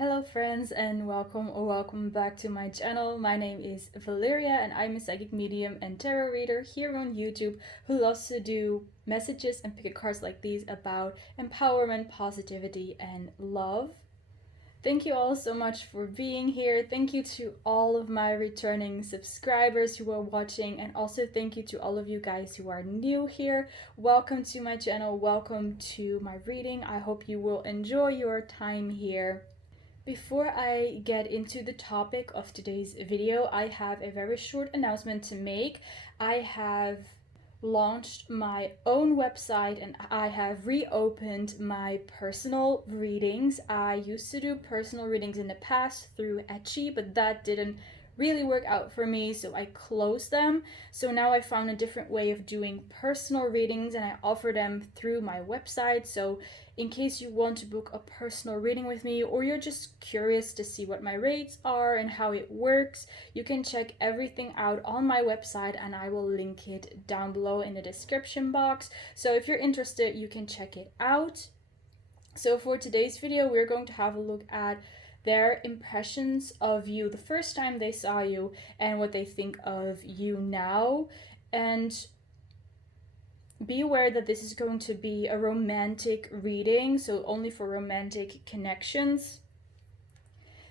Hello friends and welcome or welcome back to my channel. My name is Valeria and I'm a psychic medium and tarot reader here on YouTube who loves to do messages and pick cards like these about empowerment, positivity and love. Thank you all so much for being here. Thank you to all of my returning subscribers who are watching, and also thank you to all of you guys who are new here. Welcome to my channel, welcome to my reading. I hope you will enjoy your time here. Before I get into the topic of today's video, I have a very short announcement to make. I have launched my own website and I have reopened my personal readings. I used to do personal readings in the past through Etsy, but that didn't really work out for me, so I closed them. So now I found a different way of doing personal readings and I offer them through my website. So in case you want to book a personal reading with me, or you're just curious to see what my rates are and how it works, you can check everything out on my website and I will link it down below in the description box. So if you're interested, you can check it out. So for today's video, we're going to have a look at their impressions of you the first time they saw you and what they think of you now. And be aware that this is going to be a romantic reading, so only for romantic connections.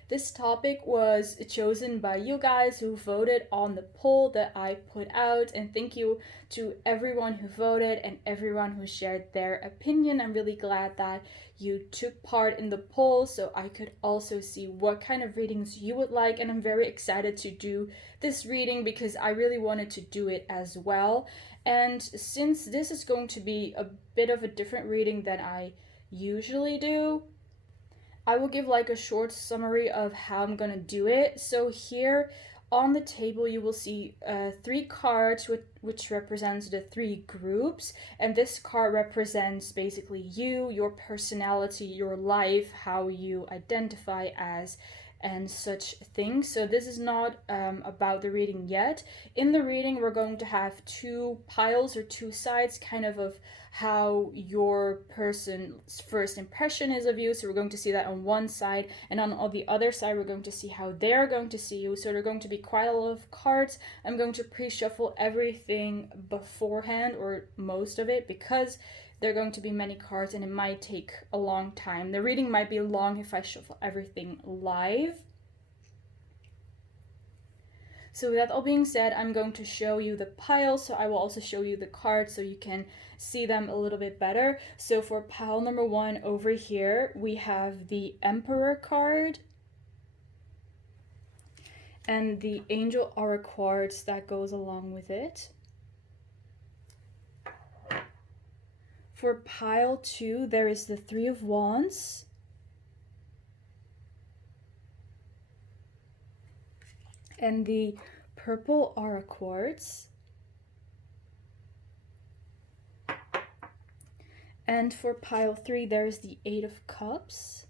This topic was chosen by you guys who voted on the poll that I put out, and thank you to everyone who voted and everyone who shared their opinion. I'm really glad that you took part in the poll so I could also see what kind of readings you would like, and I'm very excited to do this reading because I really wanted to do it as well. And since this is going to be a bit of a different reading than I usually do, I will give like a short summary of how I'm gonna do it. So here on the table you will see 3 cards which represents the 3 groups, and this card represents basically you, your personality, your life, how you identify as and such things. So this is not about the reading yet. In the reading we're going to have 2 piles or 2 sides kind of how your person's first impression is of you. So we're going to see that on one side, and on the other side we're going to see how they're going to see you. So there are going to be quite a lot of cards. I'm going to pre-shuffle everything beforehand, or most of it, because there are going to be many cards and it might take a long time. The reading might be long if I shuffle everything live. So with that all being said, I'm going to show you the pile, so I will also show you the cards so you can see them a little bit better. So for pile number 1 over here, we have the Emperor card and the Angel Aura Quartz that goes along with it. For pile 2, there is the 3 of Wands, and the Purple Aura Quartz. And for pile 3, there's the 8 of Cups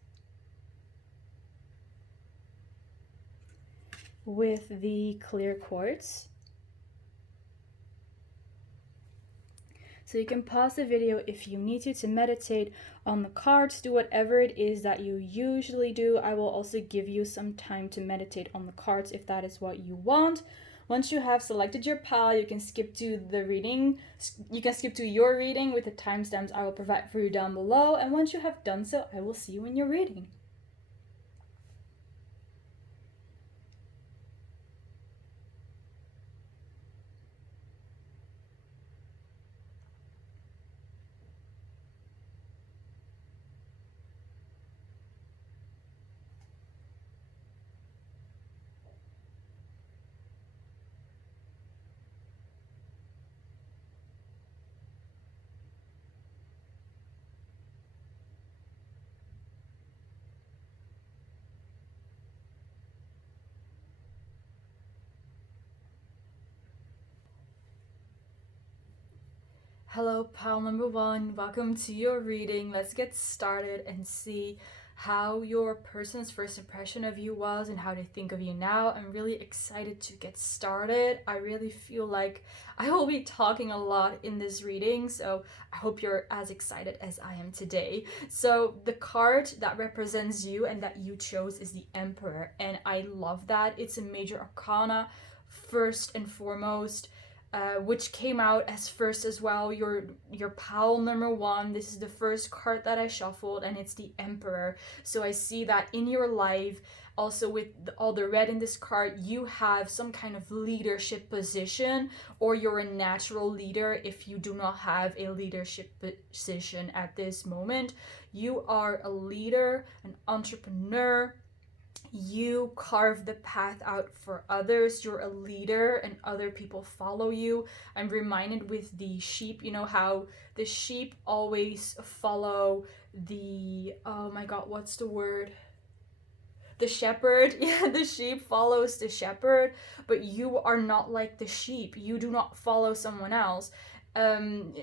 with the clear quartz. So you can pause the video if you need to meditate on the cards, do whatever it is that you usually do. I will also give you some time to meditate on the cards if that is what you want. Once you have selected your pile, you can skip to the reading. You can skip to your reading with the timestamps I will provide for you down below. And once you have done so, I will see you in your reading. Hello, pile number 1. Welcome to your reading. Let's get started and see how your person's first impression of you was and how they think of you now. I'm really excited to get started. I really feel like I will be talking a lot in this reading, so I hope you're as excited as I am today. So the card that represents you and that you chose is the Emperor, and I love that. It's a major arcana first and foremost. Which came out as first as well, your pile number 1. This is the first card that I shuffled, and it's the Emperor. So I see that in your life, also with all the red in this card, you have some kind of leadership position, or you're a natural leader if you do not have a leadership position at this moment. You are a leader, an entrepreneur. You carve the path out for others. You're a leader and other people follow you. I'm reminded with the sheep, you know how the sheep always follow the, oh my god, what's the word? The shepherd. Yeah, the sheep follows the shepherd, but you are not like the sheep. You do not follow someone else. And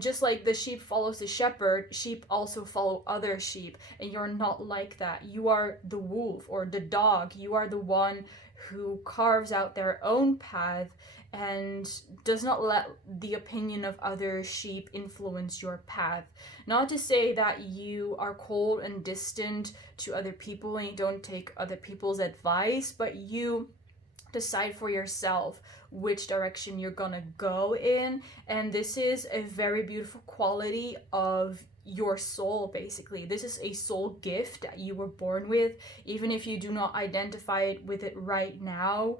just like the sheep follows the shepherd, sheep also follow other sheep, and you're not like that. You are the wolf or the dog. You are the one who carves out their own path and does not let the opinion of other sheep influence your path. Not to say that you are cold and distant to other people and you don't take other people's advice, but you decide for yourself which direction you're gonna go in, and this is a very beautiful quality of your soul. Basically, this is a soul gift that you were born with, even if you do not identify with it right now.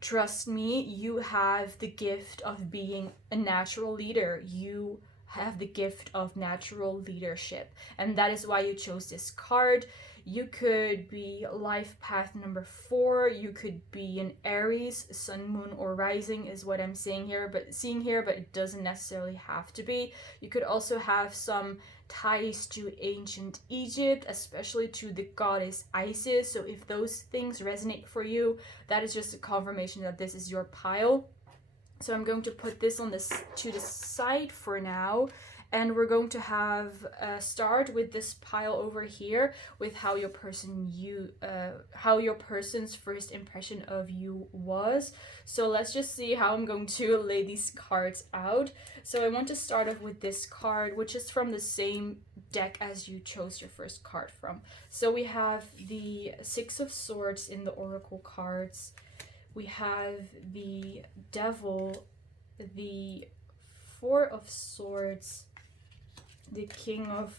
Trust me, you have the gift of being a natural leader. You have the gift of natural leadership, and that is why you chose this card. You could be life path number 4. You could be an Aries, sun, moon, or rising is what I'm seeing here, but it doesn't necessarily have to be. You could also have some ties to ancient Egypt, especially to the goddess Isis. So if those things resonate for you, that is just a confirmation that this is your pile. So I'm going to put this on this to the side for now, and we're going to have start with this pile over here with how your person's first impression of you was. So let's just see how I'm going to lay these cards out. So I want to start off with this card, which is from the same deck as you chose your first card from. So we have the 6 of Swords in the Oracle cards. We have the Devil, the 4 of Swords, the King of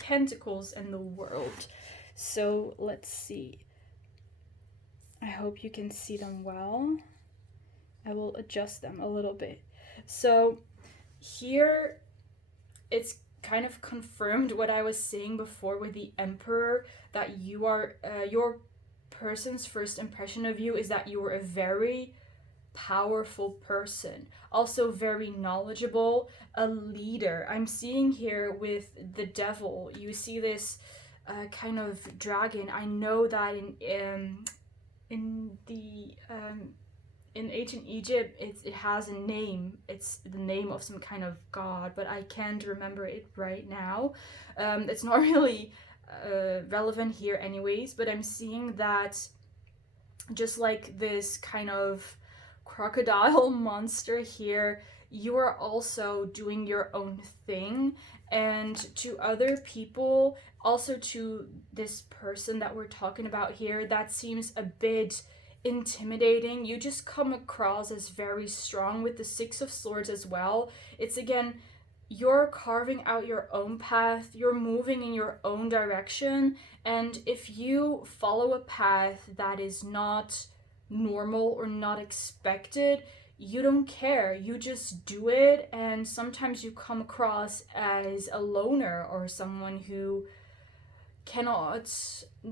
Pentacles, and the World. So let's see. I hope you can see them well. I will adjust them a little bit. So here it's kind of confirmed what I was saying before with the Emperor, that you are your person's first impression of you is that you are a very powerful person, also very knowledgeable, a leader. I'm seeing here with the Devil, you see this kind of dragon. I know that in ancient Egypt it has a name. It's the name of some kind of god, but I can't remember it right now. It's not really relevant here anyways, but I'm seeing that just like this kind of crocodile monster here, you are also doing your own thing, and to other people, also to this person that we're talking about here, that seems a bit intimidating. You just come across as very strong with the 6 of Swords as well. It's again, you're carving out your own path, you're moving in your own direction, and if you follow a path that is not normal or not expected, you don't care, you just do it. And sometimes you come across as a loner or someone who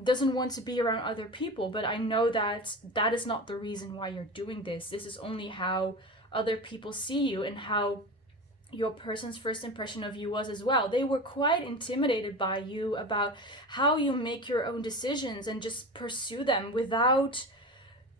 doesn't want to be around other people, but I know that that is not the reason why you're doing this. This is only how other people see you and how your person's first impression of you was as well. They were quite intimidated by you, about how you make your own decisions and just pursue them without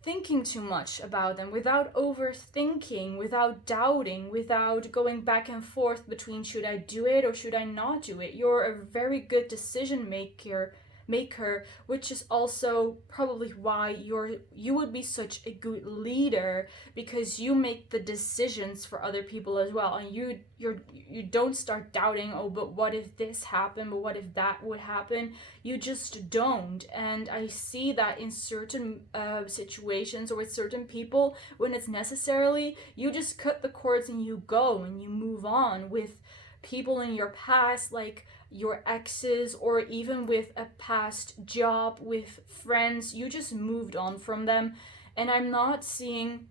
thinking too much about them, without overthinking, without doubting, without going back and forth between should I do it or should I not do it. You're a very good decision maker maker, which is also probably why you would be such a good leader, because you make the decisions for other people as well, and you don't start doubting, oh, but what if this happened, but what if that would happen. You just don't. And I see that in certain situations or with certain people, when it's necessarily, you just cut the cords and you go and you move on. With people in your past, like your exes, or even with a past job, with friends, you just moved on from them. And I'm not seeing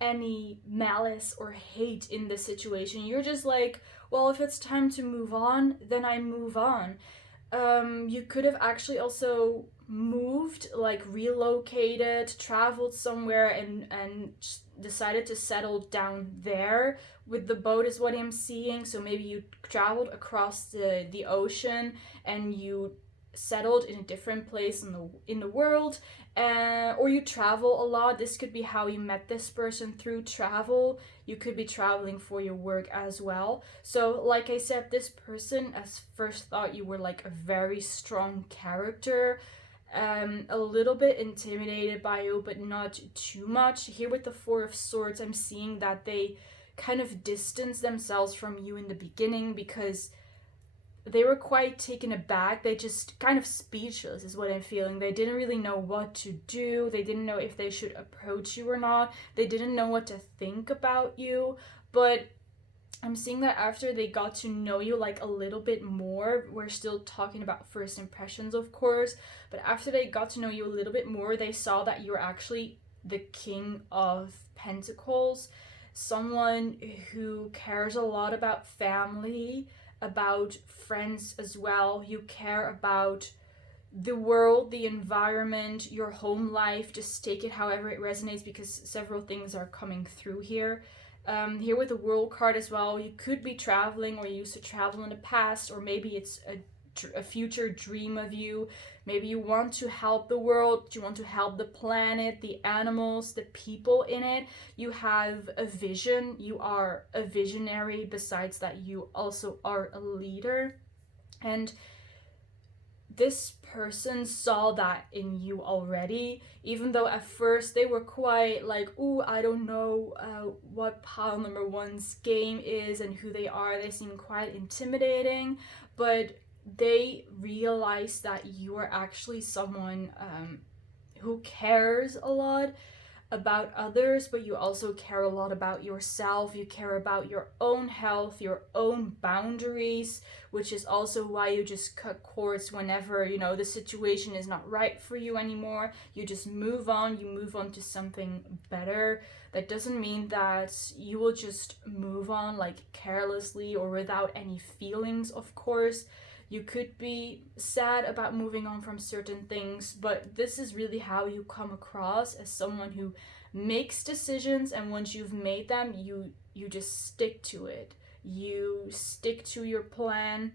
any malice or hate in this situation. You're just like, well, if it's time to move on, then I move on. You could have actually also moved, like relocated, traveled somewhere, and decided to settle down there with the boat, is what I'm seeing. So maybe you traveled across the ocean and you settled in a different place in the world, or you travel a lot. This could be how you met this person, through travel. You could be traveling for your work as well. So like I said, this person as first thought you were like a very strong character, a little bit intimidated by you, but not too much. Here with the Four of Swords, I'm seeing that they kind of distance themselves from you in the beginning, because they were quite taken aback. They just kind of speechless is what I'm feeling. They didn't really know what to do. They didn't know if they should approach you or not. They didn't know what to think about you. But I'm seeing that after they got to know you like a little bit more, we're still talking about first impressions, of course, but after they got to know you a little bit more, they saw that you're actually the King of Pentacles, someone who cares a lot about family, about friends as well. You care about the world, the environment, your home life. Just take it however it resonates, because several things are coming through here. Here with the World card as well, you could be traveling, or you used to travel in the past, or maybe it's a future dream of you. Maybe you want to help the world, you want to help the planet, the animals, the people in it. You have a vision, you are a visionary. Besides that, you also are a leader. And this person saw that in you already, even though at first they were quite like, ooh, I don't know what pile number one's game is and who they are. They seem quite intimidating, but they realized that you are actually someone who cares a lot about others, but you also care a lot about yourself. You care about your own health, your own boundaries, which is also why you just cut cords whenever, the situation is not right for you anymore. You just move on, you move on to something better. That doesn't mean that you will just move on like carelessly or without any feelings, of course. You could be sad about moving on from certain things, but this is really how you come across, as someone who makes decisions, and once you've made them, you just stick to it. You stick to your plan.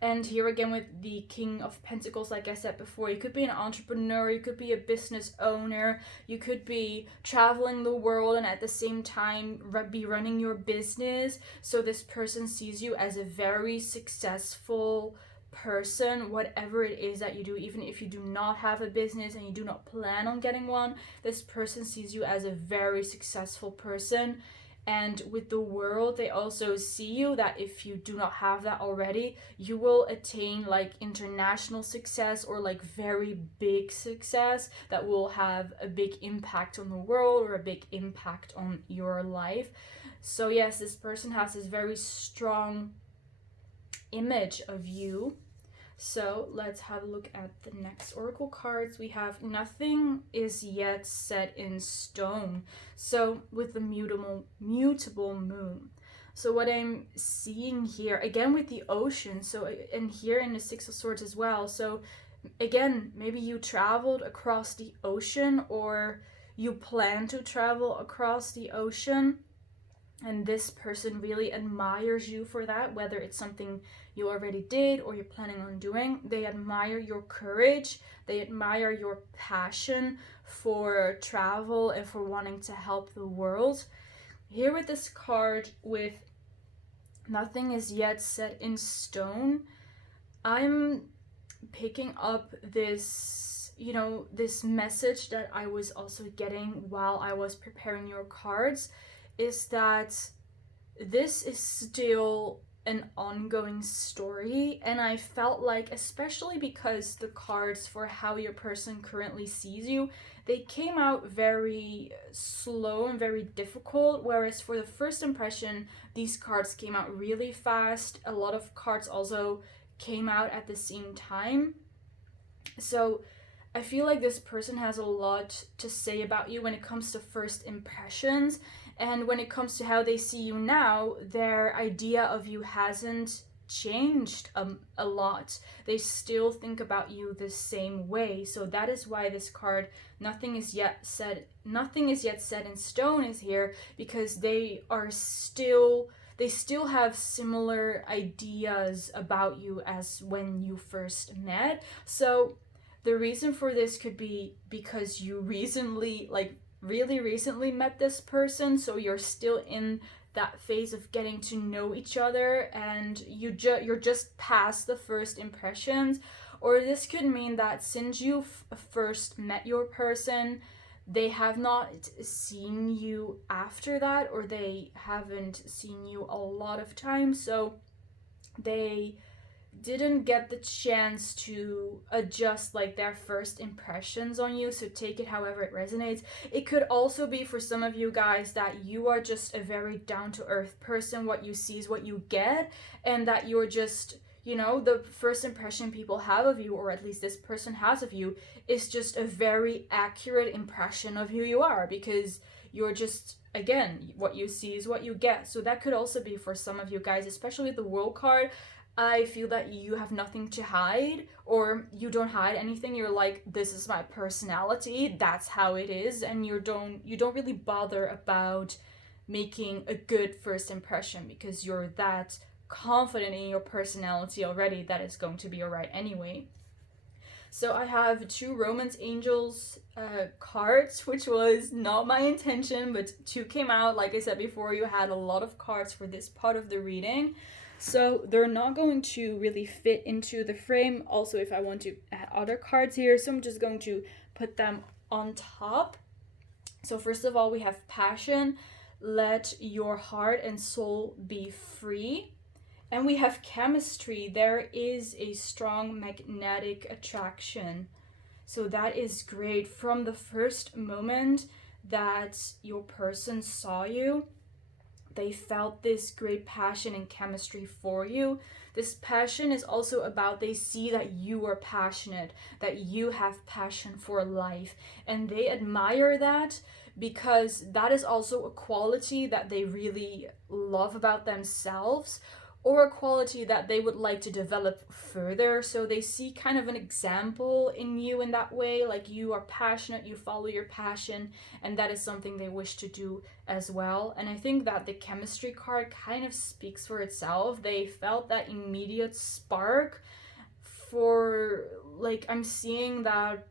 And here again with the King of Pentacles, like I said before, you could be an entrepreneur, you could be a business owner, you could be traveling the world and at the same time be running your business. So this person sees you as a very successful person, whatever it is that you do. Even if you do not have a business and you do not plan on getting one, this person sees you as a very successful person. And with the World, they also see you that if you do not have that already, you will attain like international success, or like very big success that will have a big impact on the world, or a big impact on your life. So yes, this person has this very strong image of you. So let's have a look at the next oracle cards. We have nothing is yet set in stone. So with the mutable moon. So what I'm seeing here, again with the ocean, so, and here in the Six of Swords as well. So again, maybe you traveled across the ocean, or you plan to travel across the ocean. And this person really admires you for that, whether it's something you already did or you're planning on doing. They admire your courage. They admire your passion for travel and for wanting to help the world. Here with this card with nothing is yet set in stone, I'm picking up this, you know, this message that I was also getting while I was preparing your cards is that this is still an ongoing story, and I felt like, especially because the cards for how your person currently sees you, they came out very slow and very difficult, whereas for the first impression these cards came out really fast. A lot of cards also came out at the same time. So I feel like this person has a lot to say about you when it comes to first impressions, and when it comes to how they see you now, their idea of you hasn't changed a lot. They still think about you the same way. So that is why this card, nothing is yet set in stone, is here, because they still have similar ideas about you as when you first met. So the reason for this could be because you recently, like really recently, met this person, so you're still in that phase of getting to know each other, and you're just past the first impressions. Or this could mean that since you first met your person, they have not seen you after that, or they haven't seen you a lot of times, so they didn't get the chance to adjust like their first impressions on you. So take it however it resonates. It could also be for some of you guys that you are just a very down-to-earth person. What you see is what you get, and that you're just, you know, the first impression people have of you, or at least this person has of you, is just a very accurate impression of who you are, because you're just, again, what you see is what you get. So that could also be for some of you guys, especially with the World card. I feel that you have nothing to hide, or you don't hide anything. You're like, this is my personality, that's how it is, and you don't really bother about making a good first impression, because you're that confident in your personality already that it's going to be alright anyway. So I have 2 Romance Angels cards, which was not my intention, but 2 came out. Like I said before, you had a lot of cards for this part of the reading. So they're not going to really fit into the frame. Also, if I want to add other cards here, so I'm just going to put them on top. So first of all, we have Passion, let your heart and soul be free. And we have Chemistry, there is a strong magnetic attraction. So that is great. From the first moment that your person saw you, they felt this great passion and chemistry for you. This passion is also about, they see that you are passionate, that you have passion for life, and they admire that, because that is also a quality that they really love about themselves, or a quality that they would like to develop further. So they see kind of an example in you in that way, like you are passionate, you follow your passion, and that is something they wish to do as well. And I think that the Chemistry card kind of speaks for itself. They felt that immediate spark for, like, I'm seeing that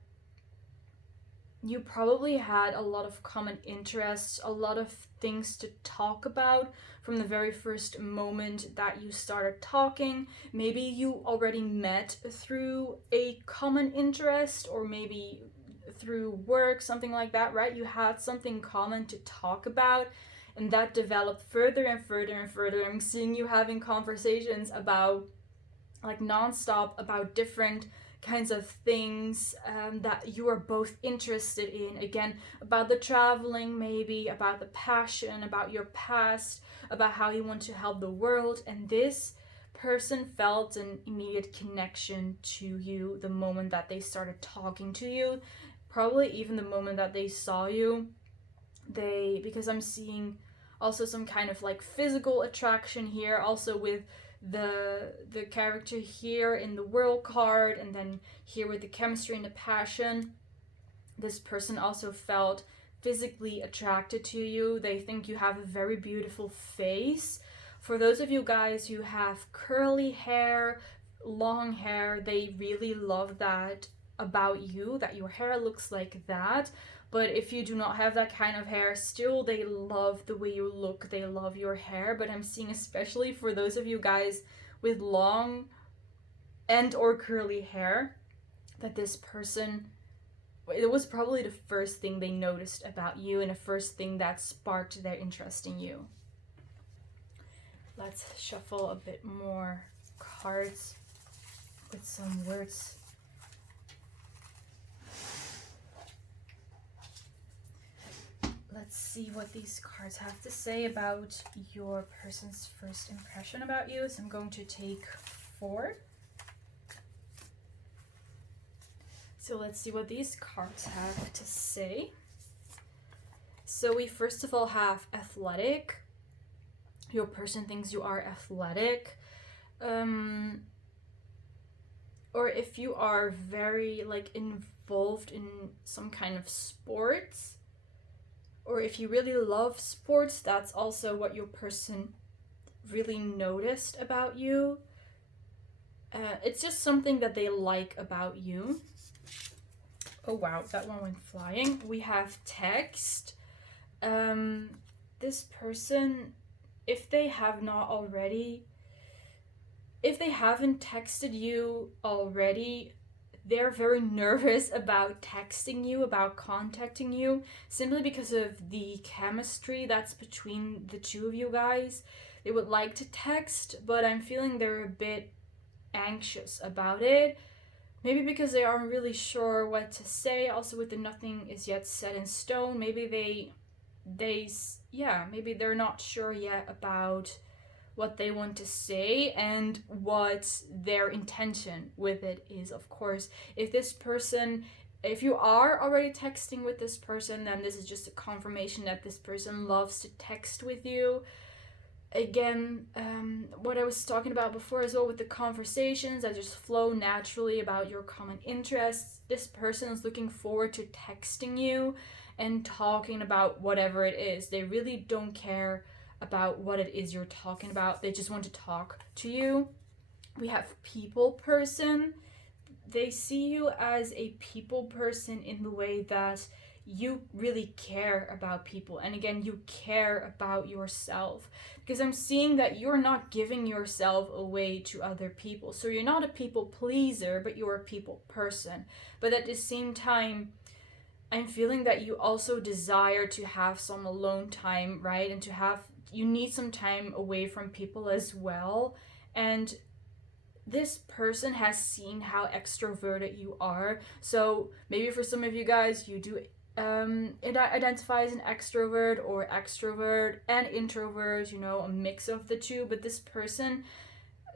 you probably had a lot of common interests, a lot of things to talk about from the very first moment that you started talking. Maybe you already met through a common interest, or maybe through work, something like that, right? You had something common to talk about, and that developed further and further and further. I'm seeing you having conversations about, like, nonstop, about different kinds of things that you are both interested in. Again, about the traveling, maybe about the passion, about your past, about how you want to help the world. And this person felt an immediate connection to you the moment that they started talking to you, probably even the moment that they saw you. Because I'm seeing also some kind of like physical attraction here, also with the character here in the World card, and then here with the Chemistry and the Passion. This person also felt physically attracted to you. They think you have a very beautiful face. For those of you guys who have curly hair, long hair, they really love that about you, that your hair looks like that. But if you do not have that kind of hair, still they love the way you look, they love your hair. But I'm seeing, especially for those of you guys with long and or curly hair, that this person, it was probably the first thing they noticed about you and the first thing that sparked their interest in you. Let's shuffle a bit more cards with some words. Let's see what these cards have to say about your person's first impression about you. So I'm going to take 4. So let's see what these cards have to say. So we first of all have athletic. Your person thinks you are athletic. Or if you are very like involved in some kind of sports, or if you really love sports, that's also what your person really noticed about you. It's just something that they like about you. Oh wow, that one went flying. We have text. This person, if they haven't texted you already, they're very nervous about texting you, about contacting you, simply because of the chemistry that's between the two of you guys. They would like to text, but I'm feeling they're a bit anxious about it. Maybe because they aren't really sure what to say. Also, with the nothing is yet set in stone, maybe maybe they're not sure yet about what they want to say and what their intention with it is. Of course, if you are already texting with this person, then this is just a confirmation that this person loves to text with you. Again, what I was talking about before as well with the conversations that just flow naturally about your common interests. This person is looking forward to texting you and talking about whatever it is. They really don't care about what it is you're talking about. They just want to talk to you. We have people person. They see you as a people person in the way that you really care about people, and again, you care about yourself, because I'm seeing that you're not giving yourself away to other people. So you're not a people pleaser, but you're a people person. But at the same time, I'm feeling that you also desire to have some alone time, right? And you need some time away from people as well. And this person has seen how extroverted you are. So maybe for some of you guys, you do identify as an extrovert or extrovert and introvert, a mix of the two. But this person,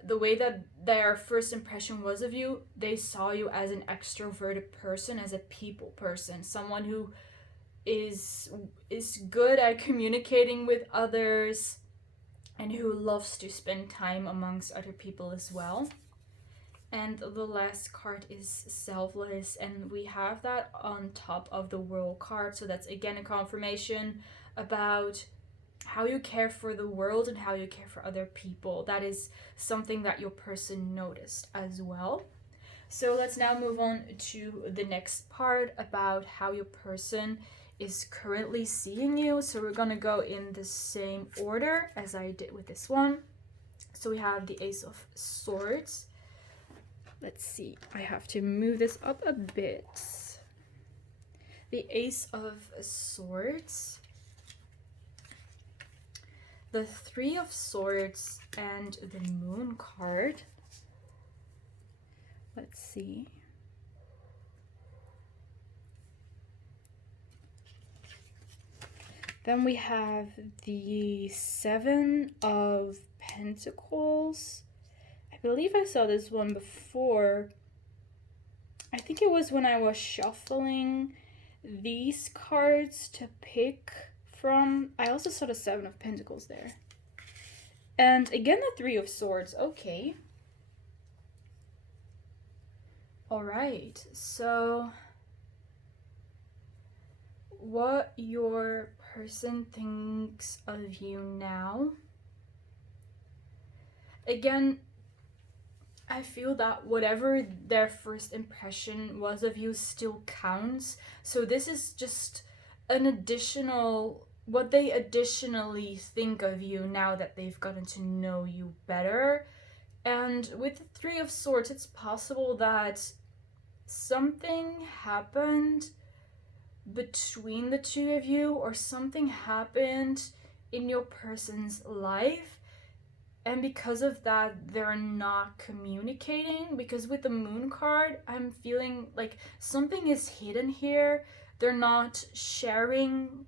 the way that their first impression was of you, they saw you as an extroverted person, as a people person, someone who is good at communicating with others and who loves to spend time amongst other people as well. And the last card is selfless, and we have that on top of the World card. So that's again a confirmation about how you care for the world and how you care for other people. That is something that your person noticed as well. So let's now move on to the next part about how your person is currently seeing you. So we're gonna go in the same order as I did with this one. So we have the Ace of Swords. Let's see, I have to move this up a bit. The Ace of Swords, the Three of Swords, and the Moon card. Let's see. Then we have the Seven of Pentacles. I believe I saw this one before. I think it was when I was shuffling these cards to pick from. I also saw the Seven of Pentacles there. And again, the Three of Swords. Okay. All right. So what your person thinks of you now. Again, I feel that whatever their first impression was of you still counts. So this is just an additional, what they additionally think of you now that they've gotten to know you better. And with the Three of Swords, it's possible that something happened between the two of you, or something happened in your person's life, and because of that they're not communicating. Because with the Moon card, I'm feeling like something is hidden here. They're not sharing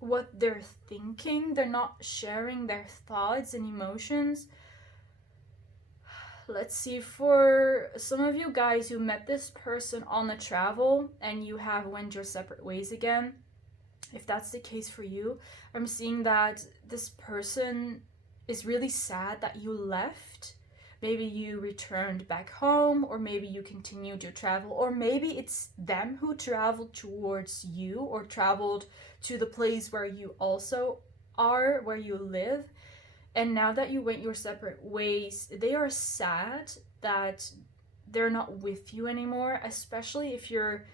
what they're thinking, they're not sharing their thoughts and emotions. Let's see, for some of you guys who met this person on a travel and you have went your separate ways again, if that's the case for you, I'm seeing that this person is really sad that you left. Maybe you returned back home, or maybe you continued your travel, or maybe it's them who traveled towards you or traveled to the place where you also are, where you live. And now that you went your separate ways, they are sad that they're not with you anymore, especially if you're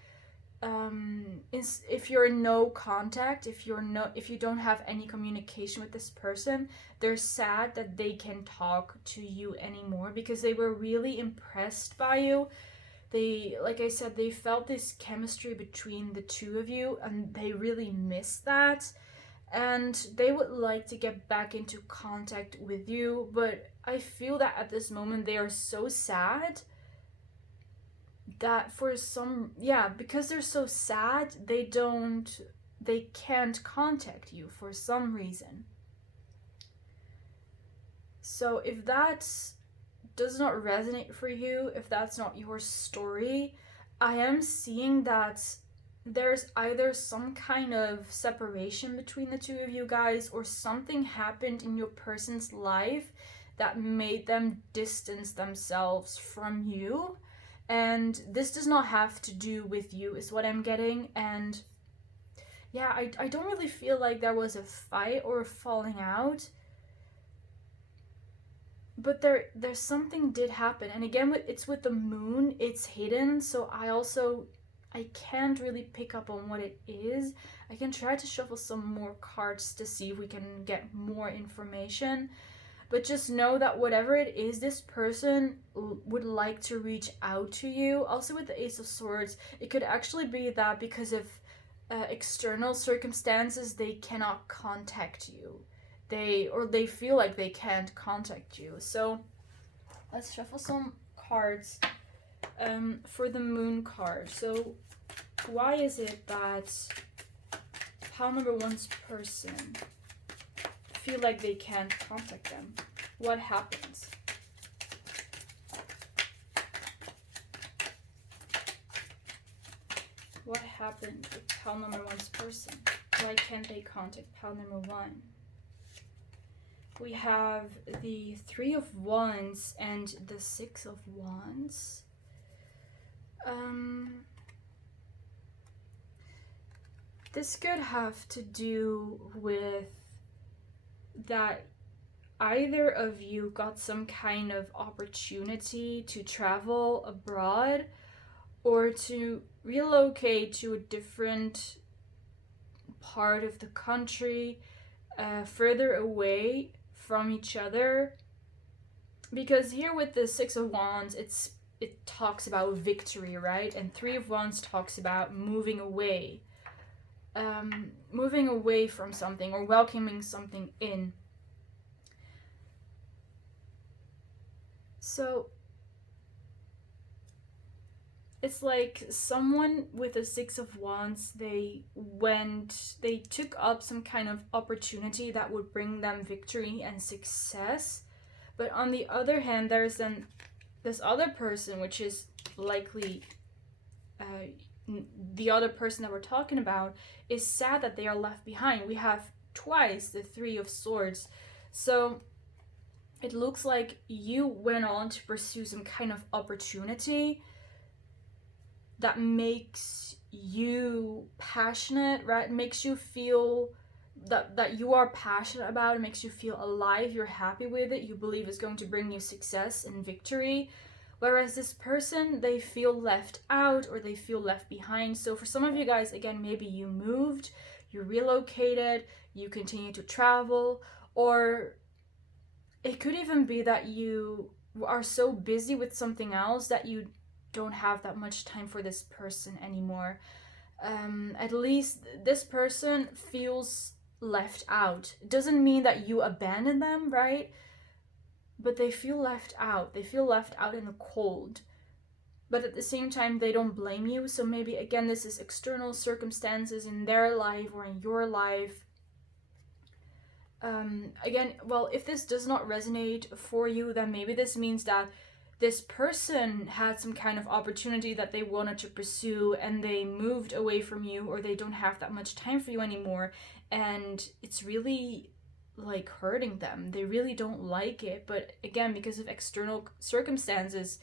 if you're in no contact, if you don't have any communication with this person. They're sad that they can't talk to you anymore, because they were really impressed by you. They, like I said, they felt this chemistry between the two of you, and they really miss that, and they would like to get back into contact with you. But I feel that at this moment they are so sad that because they're so sad, they can't contact you for some reason. So if that does not resonate for you, if that's not your story, I am seeing that there's either some kind of separation between the two of you guys, or something happened in your person's life that made them distance themselves from you. And this does not have to do with you, is what I'm getting. And yeah, I don't really feel like there was a fight or a falling out, but there's something did happen. And again, it's with the Moon, it's hidden, so I can't really pick up on what it is. I can try to shuffle some more cards to see if we can get more information. But just know that whatever it is, this person would like to reach out to you. Also with the Ace of Swords, it could actually be that because of external circumstances, they cannot contact you. They feel like they can't contact you. So let's shuffle some cards for the Moon card. So why is it that pile number one's person feel like they can't contact them? What happens? What happened with pile number one's person? Why can't they contact pile number one? We have the Three of Wands and the Six of Wands. This could have to do with that either of you got some kind of opportunity to travel abroad or to relocate to a different part of the country, further away from each other. Because here with the Six of Wands, it talks about victory, right? And Three of Wands talks about moving away from something or welcoming something in. So it's like someone with a Six of Wands, they took up some kind of opportunity that would bring them victory and success. But on the other hand, there's then this other person, which is likely the other person that we're talking about, is sad that they are left behind. We have twice the Three of Swords. So it looks like you went on to pursue some kind of opportunity that makes you passionate, right? It makes you feel that you are passionate about it, makes you feel alive, you're happy with it, you believe it's going to bring you success and victory. Whereas this person, they feel left out or they feel left behind. So for some of you guys, again, maybe you moved, you relocated, you continue to travel, or it could even be that you are so busy with something else that you don't have that much time for this person anymore. At least this person feels left out. It doesn't mean that you abandon them, right? But they feel left out. They feel left out in the cold. But at the same time, they don't blame you. So maybe, again, this is external circumstances in their life or in your life. Again, well, if this does not resonate for you, then maybe this means that this person had some kind of opportunity that they wanted to pursue and they moved away from you, or they don't have that much time for you anymore, and it's really like hurting them. They really don't like it, but again, because of external circumstances,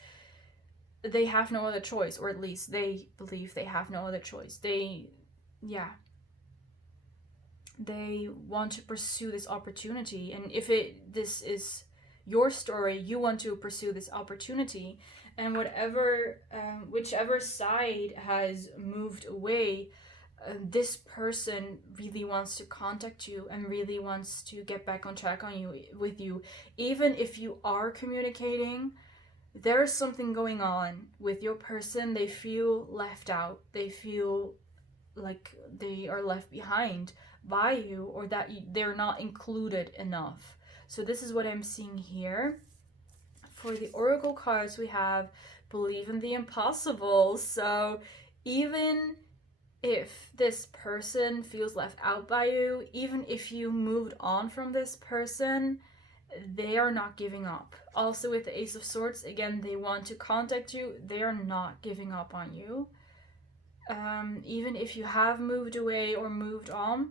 they have no other choice, or at least they believe they have no other choice. They want to pursue this opportunity, and if this is your story, you want to pursue this opportunity, and whichever side has moved away, this person really wants to contact you and really wants to get back on track with you. Even if you are communicating, there's something going on with your person. They feel left out. They feel like they are left behind by you, or that they're not included enough. So this is what I'm seeing here. For the oracle cards, we have believe in the impossible. So even if this person feels left out by you, even if you moved on from this person, they are not giving up. Also with the Ace of Swords, again, they want to contact you. They are not giving up on you. Even if you have moved away or moved on,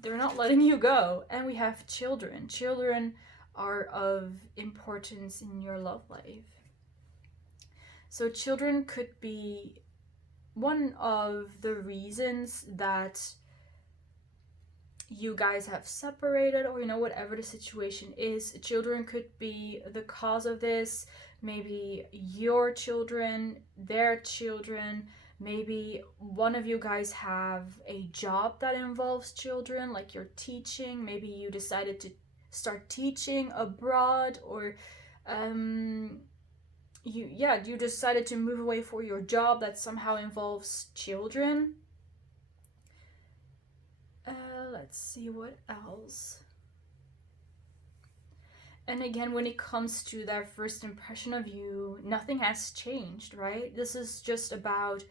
they're not letting you go. And we have children. Children are of importance in your love life. So children could be one of the reasons that you guys have separated, or whatever the situation is. Children could be the cause of this. Maybe your children, their children. Maybe one of you guys have a job that involves children, like you're teaching. Maybe you decided to start teaching abroad, or you decided to move away for your job that somehow involves children. Let's see what else. And again, when it comes to their first impression of you, nothing has changed, right? This is just about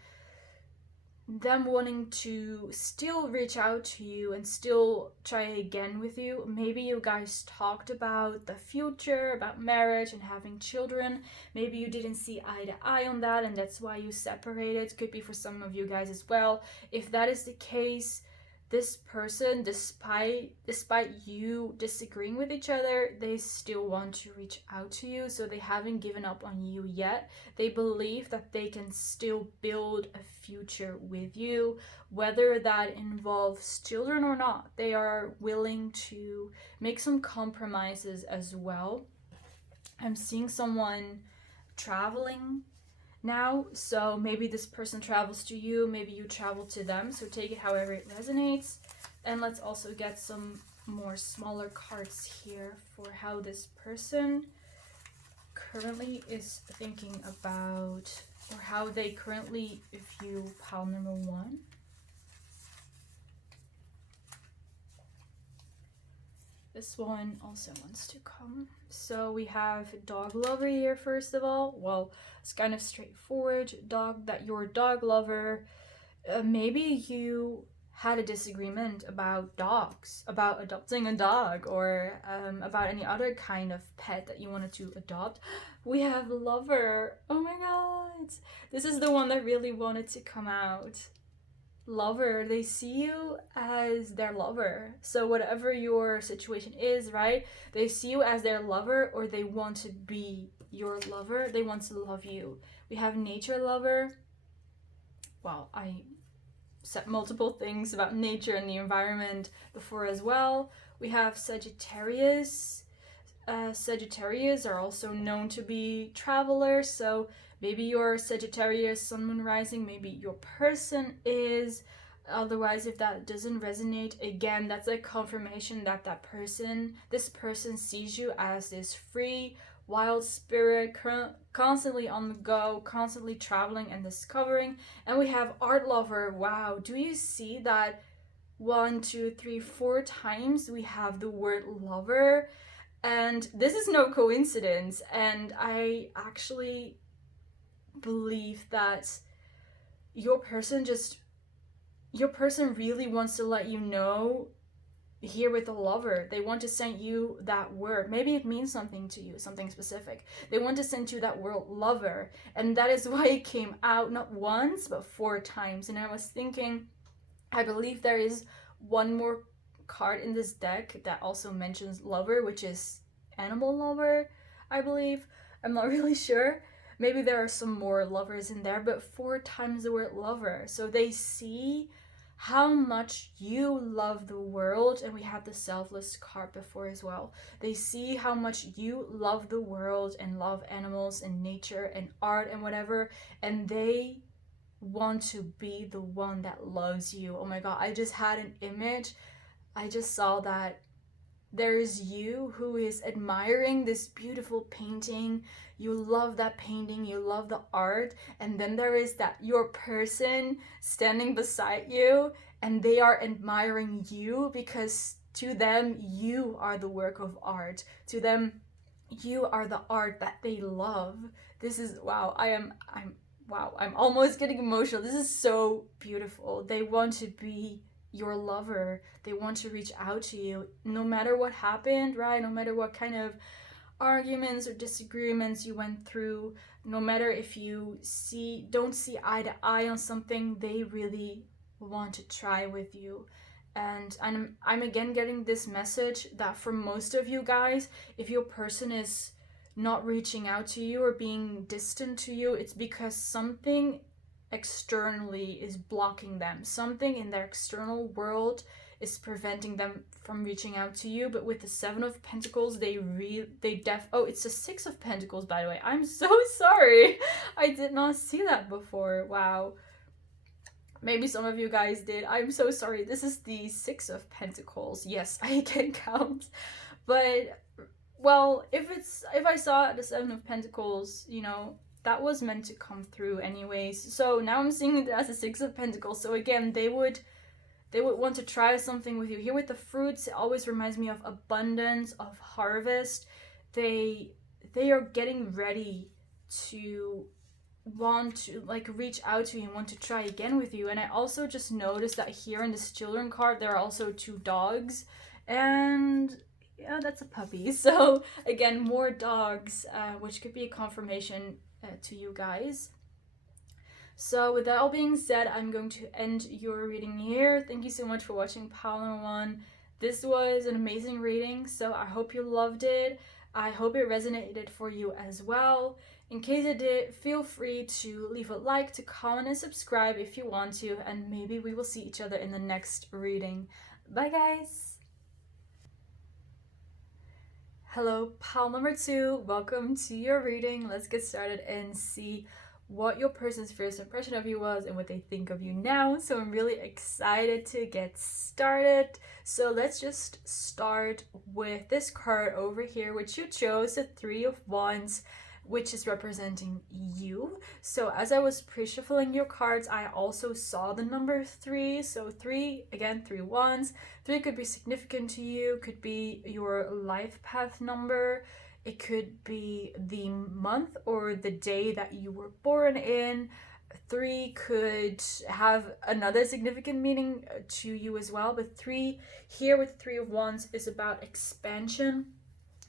them wanting to still reach out to you and still try again with you. Maybe you guys talked about the future, about marriage and having children. Maybe you didn't see eye to eye on that, and that's why you separated. Could be for some of you guys as well. If that is the case, this person, despite you disagreeing with each other, they still want to reach out to you. So they haven't given up on you yet. They believe that they can still build a future with you, whether that involves children or not. They are willing to make some compromises as well. I'm seeing someone traveling now, so maybe this person travels to you, maybe you travel to them, so take it however it resonates. And let's also get some more smaller cards here for how this person currently is thinking about, or how they currently view pile number 1. This one also wants to come. So we have dog lover here, first of all. Well, it's kind of straightforward. You're a dog lover. Maybe you had a disagreement about dogs, about adopting a dog, or about any other kind of pet that you wanted to adopt. We have lover. Oh my god. This is the one that really wanted to come out. Lover, they see you as their lover. So whatever your situation is, right, they see you as their lover, or they want to be your lover. They want to love you. We have nature lover. Well, I said multiple things about nature and the environment before as well. We have Sagittarius. Sagittarius are also known to be travelers, so maybe you're Sagittarius, Sun, Moon, Rising, maybe your person is. Otherwise, if that doesn't resonate, again, that's a confirmation that this person sees you as this free, wild spirit, constantly on the go, constantly traveling and discovering. And we have art lover. Wow, do you see that? 1, 2, 3, 4 times we have the word lover, and this is no coincidence. And I actually believe that your person really wants to let you know here with the lover. They want to send you that word. Maybe it means something to you, something specific. They want to send you that word lover, and that is why it came out not once but 4 times. And I was thinking, I believe there is one more card in this deck that also mentions lover, which is animal lover, I believe. I'm not really sure. Maybe there are some more lovers in there, but 4 times the word lover. So they see how much you love the world, and we had the selfless card before as well. They see how much you love the world and love animals and nature and art and whatever, and they want to be the one that loves you. Oh my god, I just had an image. I just saw that there is you who is admiring this beautiful painting. You love that painting, you love the art, and then there is that your person standing beside you, and they are admiring you because to them you are the work of art. To them you are the art that they love. This is wow. I'm almost getting emotional. This is so beautiful. They want to be your lover. They want to reach out to you no matter what happened, right? No matter what kind of arguments or disagreements you went through, no matter if you don't see eye to eye on something, they really want to try with you. And I'm again getting this message that for most of you guys, if your person is not reaching out to you or being distant to you, it's because something externally is blocking them. Something in their external world is preventing them from reaching out to you. But with the 7 of Pentacles, oh, it's the 6 of Pentacles, by the way. I'm so sorry. I did not see that before. Wow. Maybe some of you guys did. I'm so sorry. This is the 6 of Pentacles. Yes, I can count. But well, if I saw the 7 of Pentacles, that was meant to come through anyways. So now I'm seeing it as a 6 of Pentacles. So again, they would want to try something with you. Here with the fruits, it always reminds me of abundance, of harvest. They are getting ready to want to reach out to you and want to try again with you. And I also just noticed that here in this children card, there are also 2 dogs, and yeah, that's a puppy. So again, more dogs, which could be a confirmation to you guys. So with that all being said, I'm going to end your reading here. Thank you so much for watching pile number 1. This was an amazing reading, so I hope you loved it. I hope it resonated for you as well. In case it did, feel free to leave a like, to comment, and subscribe if you want to, and maybe we will see each other in the next reading. Bye guys! Hello, pile number 2. Welcome to your reading. Let's get started and see what your person's first impression of you was and what they think of you now. So I'm really excited to get started. So let's just start with this card over here, which you chose, the 3 of Wands, which is representing you. So as I was pre-shuffling your cards, I also saw the number 3. So 3, again, 3 wands. 3 could be significant to you, could be your life path number. It could be the month or the day that you were born in. 3 could have another significant meaning to you as well. But 3 here with 3 of Wands is about expansion.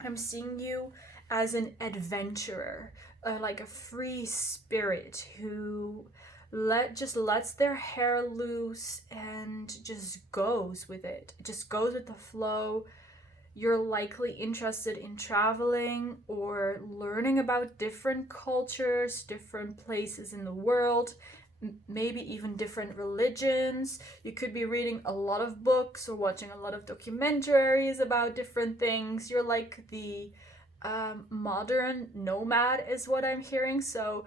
I'm seeing you as an adventurer, like a free spirit who just lets their hair loose and just goes with it. Just goes with the flow. You're likely interested in traveling or learning about different cultures, different places in the world, maybe even different religions. You could be reading a lot of books or watching a lot of documentaries about different things. You're like the modern nomad is what I'm hearing. So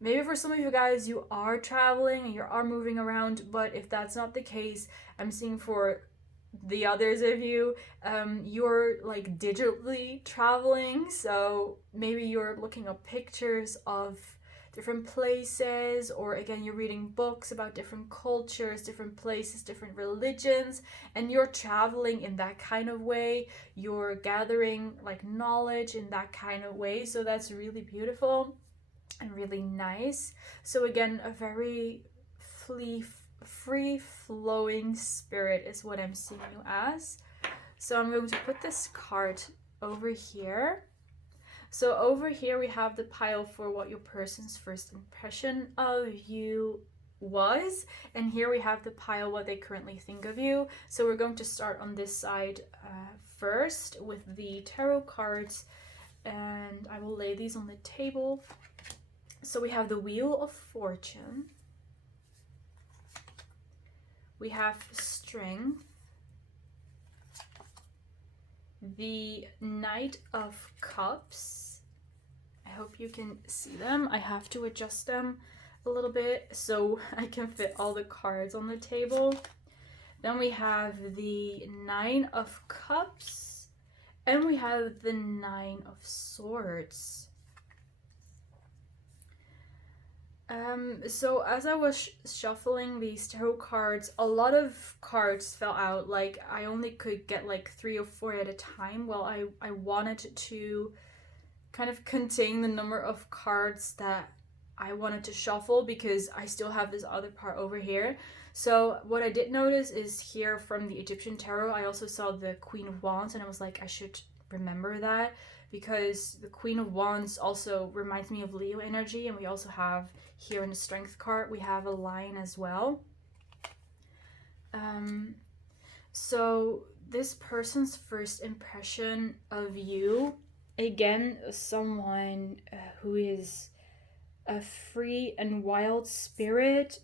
maybe for some of you guys, you are traveling and you are moving around, but if that's not the case, I'm seeing for the others of you, you're like digitally traveling. So maybe you're looking up pictures of different places, or again, you're reading books about different cultures, different places, different religions, and you're traveling in that kind of way. You're gathering like knowledge in that kind of way. So that's really beautiful and really nice. So again, a very free flowing spirit is what I'm seeing you as. So I'm going to put this card over here. So over here we have the pile for what your person's first impression of you was, and here we have the pile what they currently think of you. So we're going to start on this side first with the tarot cards, and I will lay these on the table. So we have the Wheel of Fortune, we have Strength, the Knight of Cups. I hope you can see them. I have to adjust them a little bit so I can fit all the cards on the table. Then we have the Nine of Cups, and we have the Nine of Swords. So as I was shuffling these tarot cards, a lot of cards fell out. Like I only could get like 3 or 4 at a time. Well, I wanted to kind of contain the number of cards that I wanted to shuffle, because I still have this other part over here. So what I did notice is here from the Egyptian tarot, I also saw the Queen of Wands, and I was like, I should remember that, because the Queen of Wands also reminds me of Leo energy, and we also have here in the Strength card, we have a lion as well. So this person's first impression of you, again, someone who is a free and wild spirit,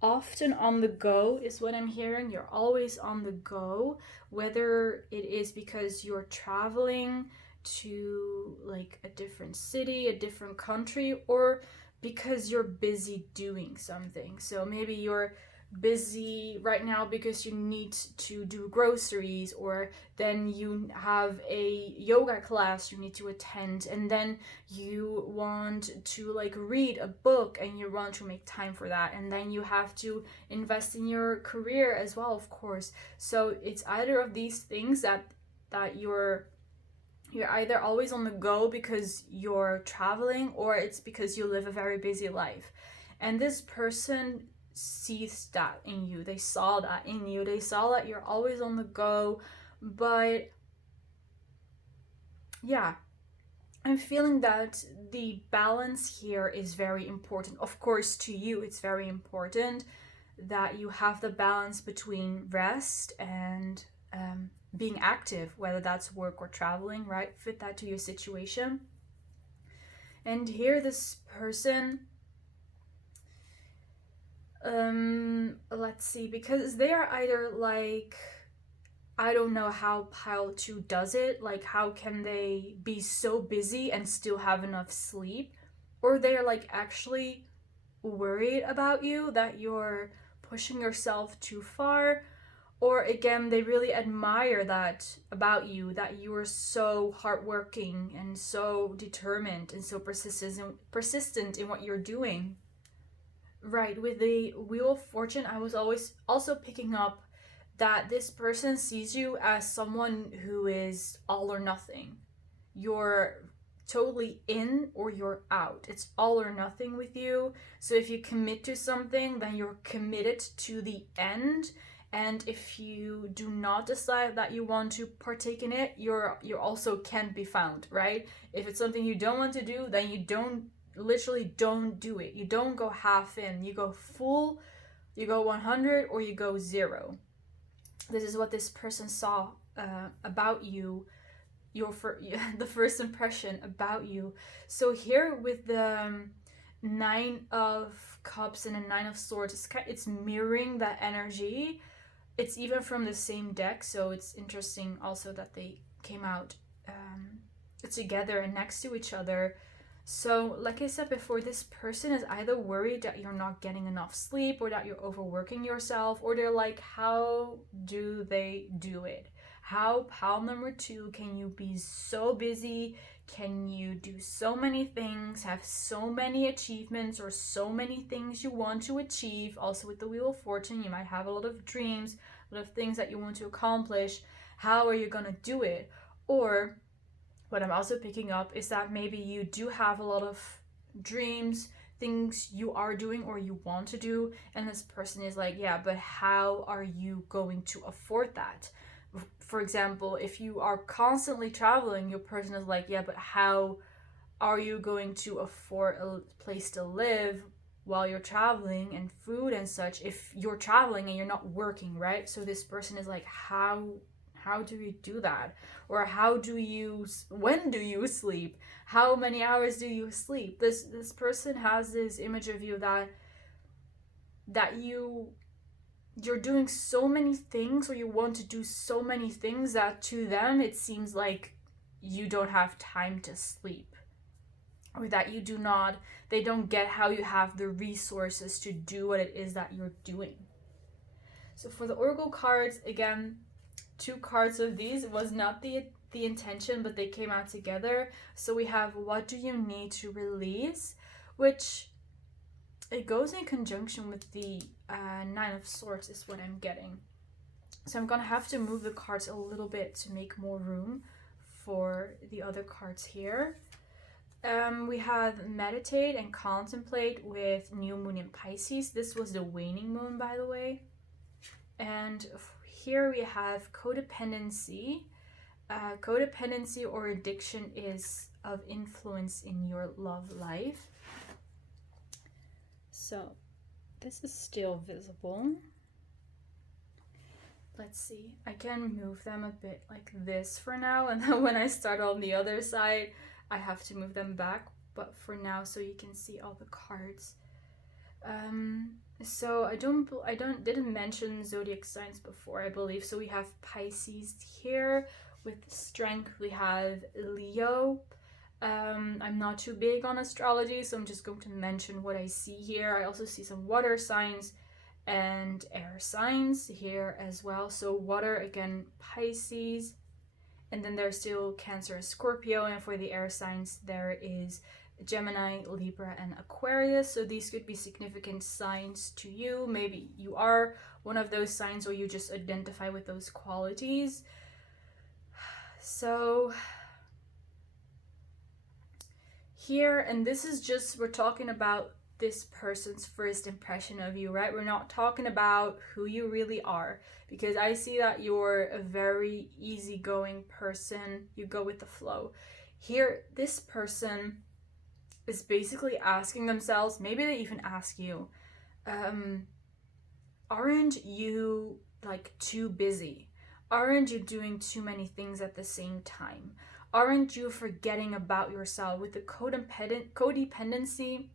often on the go is what I'm hearing. You're always on the go, whether it is because you're traveling to like a different city, a different country, or because you're busy doing something. So maybe you're busy right now because you need to do groceries, or then you have a yoga class you need to attend, and then you want to like read a book and you want to make time for that, and then you have to invest in your career as well, of course. So it's either of these things that you're either always on the go because you're traveling, or it's because you live a very busy life. And this person sees that in you. They saw that in you. They saw that you're always on the go. But yeah, I'm feeling that the balance here is very important. Of course, to you, it's very important that you have the balance between rest and being active, whether that's work or traveling, right? Fit that to your situation. And here, this person, let's see, because they are either like, I don't know how pile 2 does it, like how can they be so busy and still have enough sleep, or they're like actually worried about you, that you're pushing yourself too far, or again, they really admire that about you, that you are so hardworking and so determined and so persistent in what you're doing. Right, with the Wheel of Fortune, I was always also picking up that this person sees you as someone who is all or nothing. You're totally in or you're out. It's all or nothing with you. So if you commit to something, then you're committed to the end. And if you do not decide that you want to partake in it, you're also can't be found, right? If it's something you don't want to do, then you don't do it. You don't go half in. You go full, you go 100, or you go 0. This is what this person saw about you, the first impression about you. So here with the 9 of Cups and the 9 of Swords, it's mirroring that energy. It's even from the same deck, so it's interesting also that they came out together and next to each other. So, like I said before, this person is either worried that you're not getting enough sleep or that you're overworking yourself, or they're like, how do they do it? How, pile number two, can you be so busy? Can you do so many things, have so many achievements, or so many things you want to achieve? Also, with the Wheel of Fortune, you might have a lot of dreams, a lot of things that you want to accomplish. How are you gonna do it? Or what I'm also picking up is that maybe you do have a lot of dreams, things you are doing or you want to do, and this person is like, yeah, but how are you going to afford that? For example, if you are constantly traveling, your person is like, yeah, but how are you going to afford a place to live while you're traveling, and food and such, if you're traveling and you're not working, right? So this person is like, how do you do that? Or when do you sleep? How many hours do you sleep? This person has this image of you that you're doing so many things, or you want to do so many things, that to them it seems like you don't have time to sleep, or that they don't get how you have the resources to do what it is that you're doing. So for the Oracle cards, again, 2 cards of these was not the intention, but they came out together. So we have, what do you need to release, which it goes in conjunction with the 9 of Swords is what I'm getting. So I'm gonna have to move the cards a little bit to make more room for the other cards here. We have meditate and contemplate with new moon in Pisces. This was the waning moon, by the way. And here we have codependency. Codependency or addiction is of influence in your love life. So this is still visible. Let's see, I can move them a bit like this for now, and then when I start on the other side, I have to move them back, but for now, so you can see all the cards. So I didn't mention zodiac signs before, I believe. So we have Pisces here. With strength, we have Leo. I'm not too big on astrology, so I'm just going to mention what I see here. I also see some water signs and air signs here as well. So water, again, Pisces. And then there's still Cancer and Scorpio. And for the air signs, there is Gemini, Libra, and Aquarius. So these could be significant signs to you. Maybe you are one of those signs, or you just identify with those qualities. So here, and this is just, we're talking about this person's first impression of you, right? We're not talking about who you really are, because I see that you're a very easygoing person. You go with the flow. Here, this person is basically asking themselves, maybe they even ask you, aren't you like too busy? Aren't you doing too many things at the same time? Aren't you forgetting about yourself? With the codependency,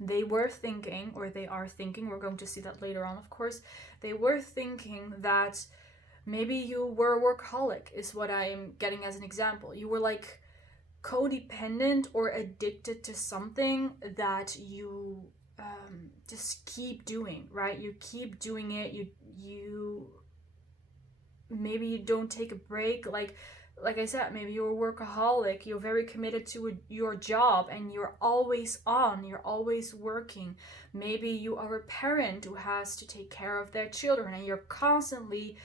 they were thinking, or they are thinking, we're going to see that later on, of course, they were thinking that maybe you were a workaholic, is what I'm getting as an example. You were like codependent or addicted to something that you just keep doing, right? You keep doing it. You maybe you don't take a break. Like I said, maybe you're a workaholic, you're very committed to your job, and you're always on, you're always working. Maybe you are a parent who has to take care of their children, and you're constantly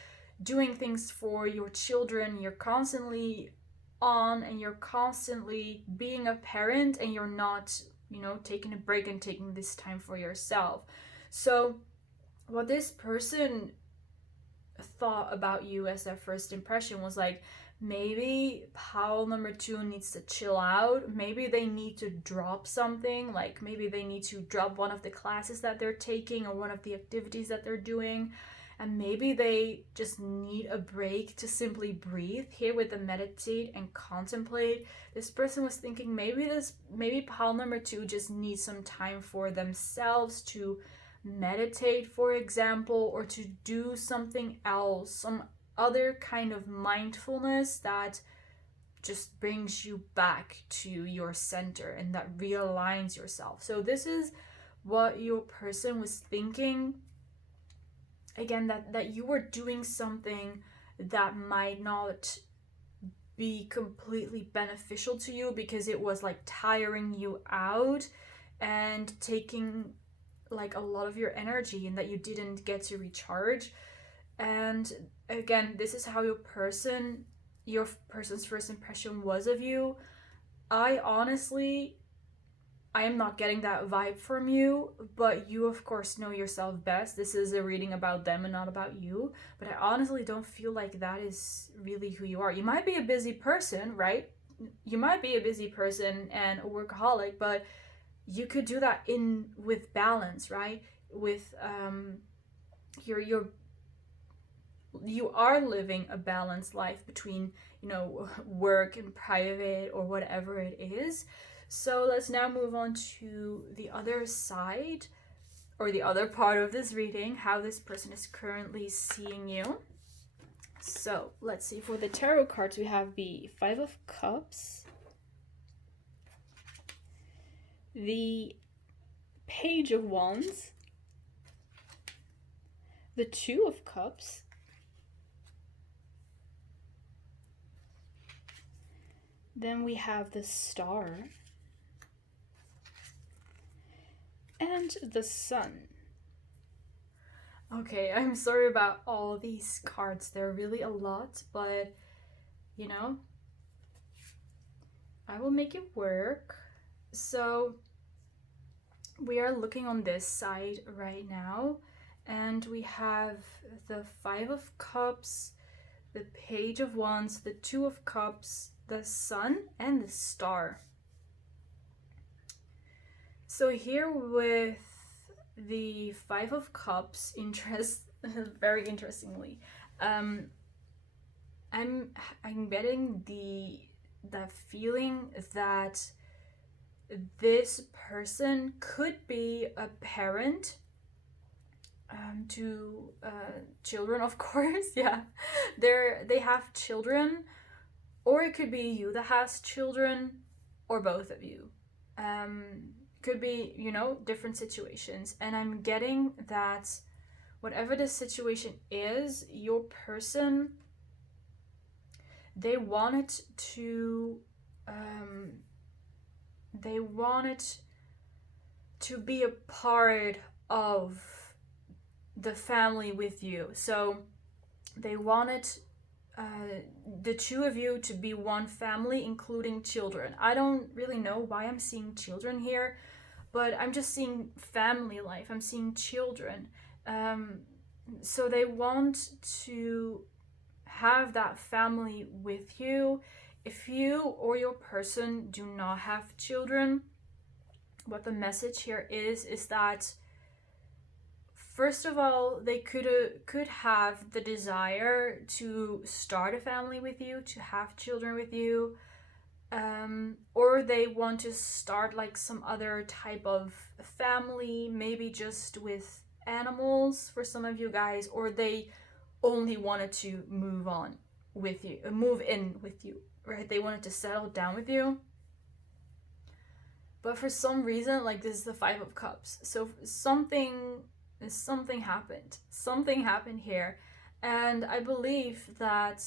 doing things for your children, you're constantly on, and you're constantly being a parent, and you're not, taking a break and taking this time for yourself. So what this person thought about you as their first impression was like, maybe pile number 2 needs to chill out. Maybe they need to drop something, like maybe they need to drop one of the classes that they're taking or one of the activities that they're doing, and maybe they just need a break to simply breathe. Here with the meditate and contemplate, this person was thinking maybe pile number 2 just needs some time for themselves to meditate, for example, or to do something else, some other kind of mindfulness that just brings you back to your center and that realigns yourself. So this is what your person was thinking. Again, that you were doing something that might not be completely beneficial to you because it was like tiring you out and taking like a lot of your energy, and that you didn't get to recharge. And again, this is how your person's first impression was of you. I am not getting that vibe from you, but you of course know yourself best. This is a reading about them and not about you, but I honestly don't feel like that is really who you are. You might be a busy person, right? You might be a busy person and a workaholic, but you could do that with balance, right? With you are living a balanced life between, work and private or whatever it is. So let's now move on to the other side, or the other part of this reading, how this person is currently seeing you. So let's see, for the tarot cards we have the 5 of Cups, the Page of Wands, the 2 of Cups, then we have the Star, and the Sun. Okay, I'm sorry about all these cards. They're really a lot, but I will make it work. So we are looking on this side right now, and we have the 5 of Cups, the Page of Wands, the 2 of Cups, the Sun, and the Star. So here with the 5 of Cups, very interestingly, I'm getting the feeling that this person could be a parent to children, of course. Yeah, they have children, or it could be you that has children, or both of you. Could be, different situations. And I'm getting that whatever the situation is, your person, they wanted to be a part of the family with you. So they wanted the 2 of you to be one family, including children. I don't really know why I'm seeing children here, but I'm just seeing family life. I'm seeing children. So they want to have that family with you. If you or your person do not have children, what the message here is that first of all, they could have the desire to start a family with you, to have children with you, or they want to start like some other type of family, maybe just with animals for some of you guys, or they only wanted to move in with you, right? They wanted to settle down with you. But for some reason, like, this is the 5 of Cups. So something happened. Something happened here. And I believe that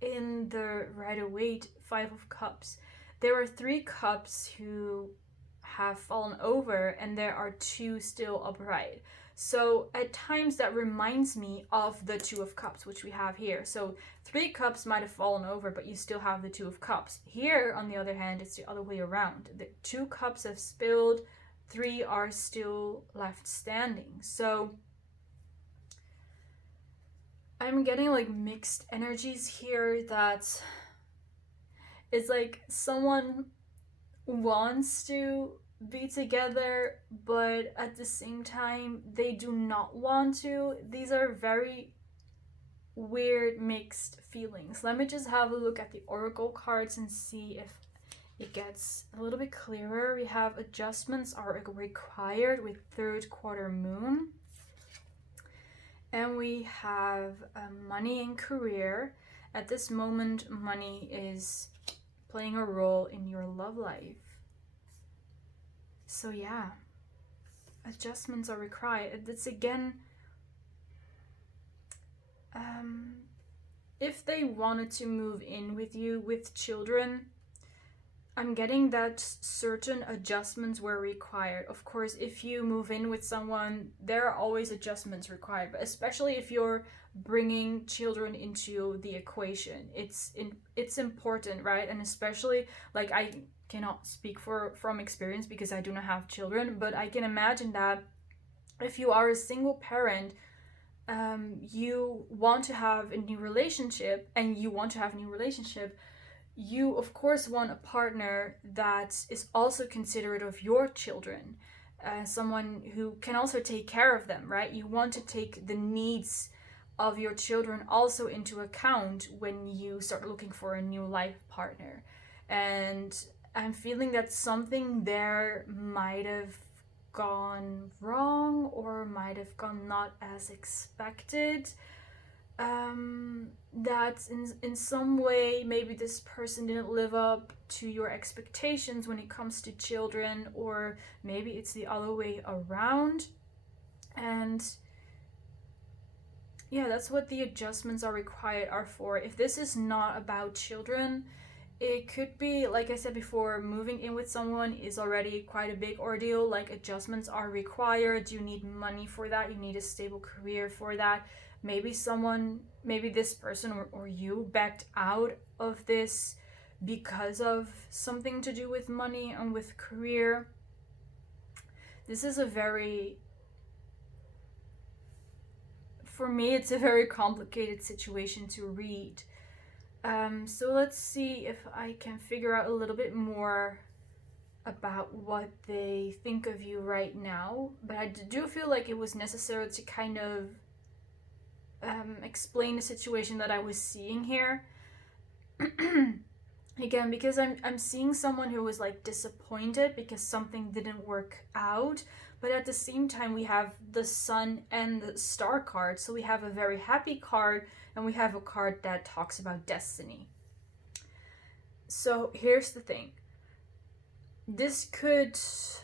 in the Rider-Waite 5 of Cups, there are 3 cups who have fallen over, and there are 2 still upright. So at times that reminds me of the 2 of Cups, which we have here. So 3 cups might have fallen over, but you still have the 2 of Cups. Here, on the other hand, it's the other way around. The 2 cups have spilled, 3 are still left standing. So I'm getting like mixed energies here, that it's like someone wants to be together, but at the same time they do not want to. These are very weird mixed feelings. Let me just have a look at the oracle cards and see if it gets a little bit clearer. We have adjustments are required with 3rd quarter moon, and we have money and career, at this moment, money is playing a role in your love life. So yeah, adjustments are required. It's again, if they wanted to move in with you with children, I'm getting that certain adjustments were required. Of course, if you move in with someone, there are always adjustments required, but especially if you're bringing children into the equation, it's important, right? And especially, like, I cannot speak from experience because I do not have children, but I can imagine that if you are a single parent, you want to have a new relationship, you of course want a partner that is also considerate of your children, someone who can also take care of them, right? You want to take the needs of your children also into account when you start looking for a new life partner. And I'm feeling that something there might have gone wrong or might have gone not as expected. That in some way maybe this person didn't live up to your expectations when it comes to children, or maybe it's the other way around. And yeah, that's what the adjustments are required are for. If this is not about children, it could be, like I said before, moving in with someone is already quite a big ordeal. Like, adjustments are required. You need money for that. You need a stable career for that. Maybe this person or you backed out of this because of something to do with money and with career. This is for me, it's a very complicated situation to read. So let's see if I can figure out a little bit more about what they think of you right now. But I do feel like it was necessary to kind of explain the situation that I was seeing here. Again, because I'm seeing someone who was like disappointed because something didn't work out, but at the same time we have the Sun and the Star card, so we have a very happy card and we have a card that talks about destiny. So here's the thing. This could,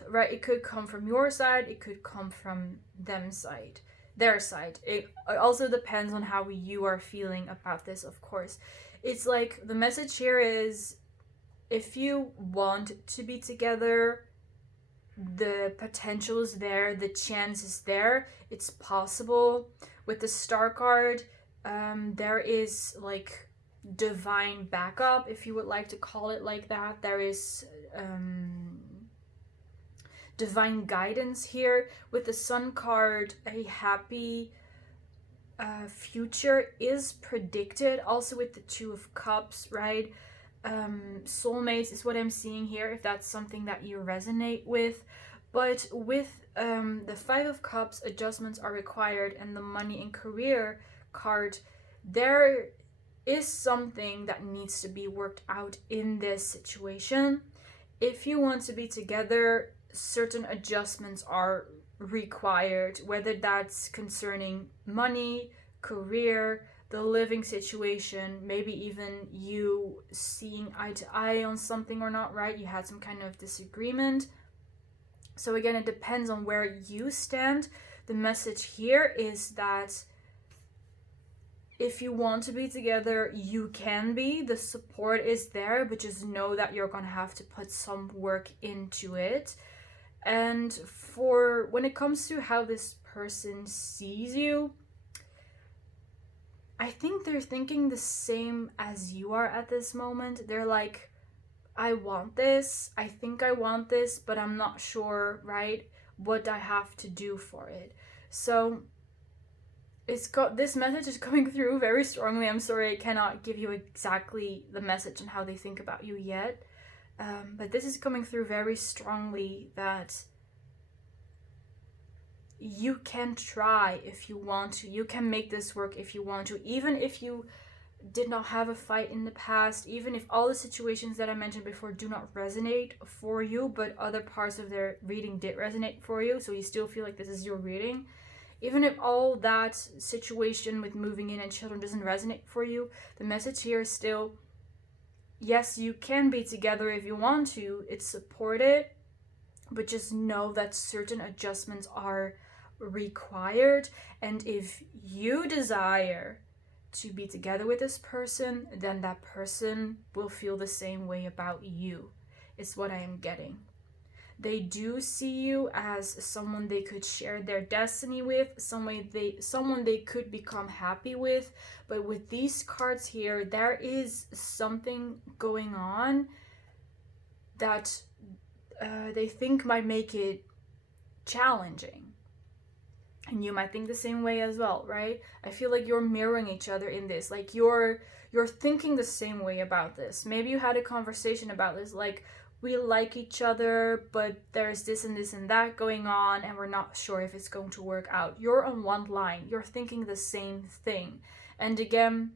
right, it could come from your side, it could come from their side. It also depends on how you are feeling about this, of course. It's like the message here is, if you want to be together, the potential is there, the chance is there, it's possible. With the Star card, there is like divine backup, if you would like to call it like that. There is divine guidance here. With the Sun card, a happy future is predicted. Also with the Two of Cups, right? Soulmates is what I'm seeing here, if that's something that you resonate with. But with the Five of Cups, adjustments are required, and the Money and Career card, there is something that needs to be worked out in this situation. If you want to be together, certain adjustments are required, whether that's concerning money, career, the living situation, maybe even you seeing eye to eye on something or not, right? You had some kind of disagreement. So again, it depends on where you stand. The message here is that if you want to be together, you can be. The support is there, but just know that you're going to have to put some work into it. And for when it comes to how this person sees you, I think they're thinking the same as you are at this moment. They're like, I want this, I think I want this, but I'm not sure, right, what I have to do for it. So this message is coming through very strongly. I'm sorry I cannot give you exactly the message and how they think about you yet. But this is coming through very strongly that you can try if you want to. You can make this work if you want to. Even if you did not have a fight in the past, even if all the situations that I mentioned before do not resonate for you, but other parts of their reading did resonate for you, so you still feel like this is your reading. Even if all that situation with moving in and children doesn't resonate for you, the message here is still, yes, you can be together if you want to. It's supported, but just know that certain adjustments are required. And if you desire to be together with this person, then that person will feel the same way about you, is what I am getting. They do see you as someone they could share their destiny with, someone they could become happy with. But with these cards here, there is something going on that they think might make it challenging. And you might think the same way as well, right? I feel like you're mirroring each other in this. Like you're thinking the same way about this. Maybe you had a conversation about this, like, we like each other, but there's this and this and that going on, and we're not sure if it's going to work out. You're on one line. You're thinking the same thing. And again,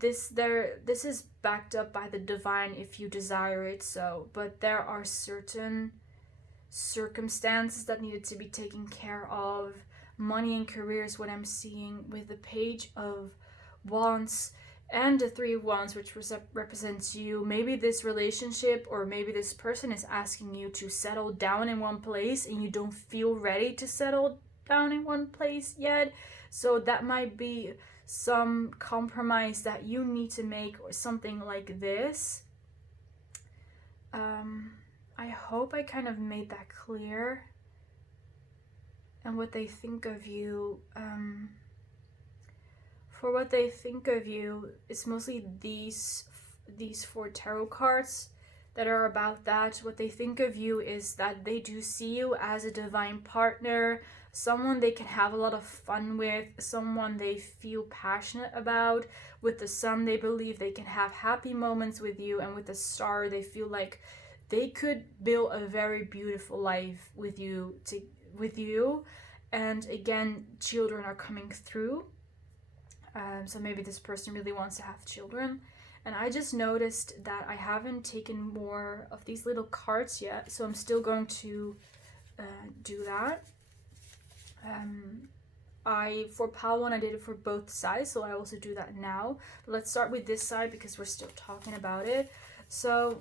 this is backed up by the divine if you desire it so, but there are certain circumstances that needed to be taken care of. Money and career is what I'm seeing with the Page of Wands and the Three of Wands, which represents you. Maybe this relationship or maybe this person is asking you to settle down in one place and you don't feel ready to settle down in one place yet. So that might be some compromise that you need to make or something like this. I hope I kind of made that clear. And what they think of you, for what they think of you, it's mostly these 4 tarot cards that are about that. What they think of you is that they do see you as a divine partner, someone they can have a lot of fun with, someone they feel passionate about. With the Sun, they believe they can have happy moments with you, and with the Star, they feel like they could build a very beautiful life with you. And again, children are coming through. So maybe this person really wants to have children. And I just noticed that I haven't taken more of these little cards yet, so I'm still going to do that. For pile 1, I did it for both sides, so I also do that now. But let's start with this side because we're still talking about it. So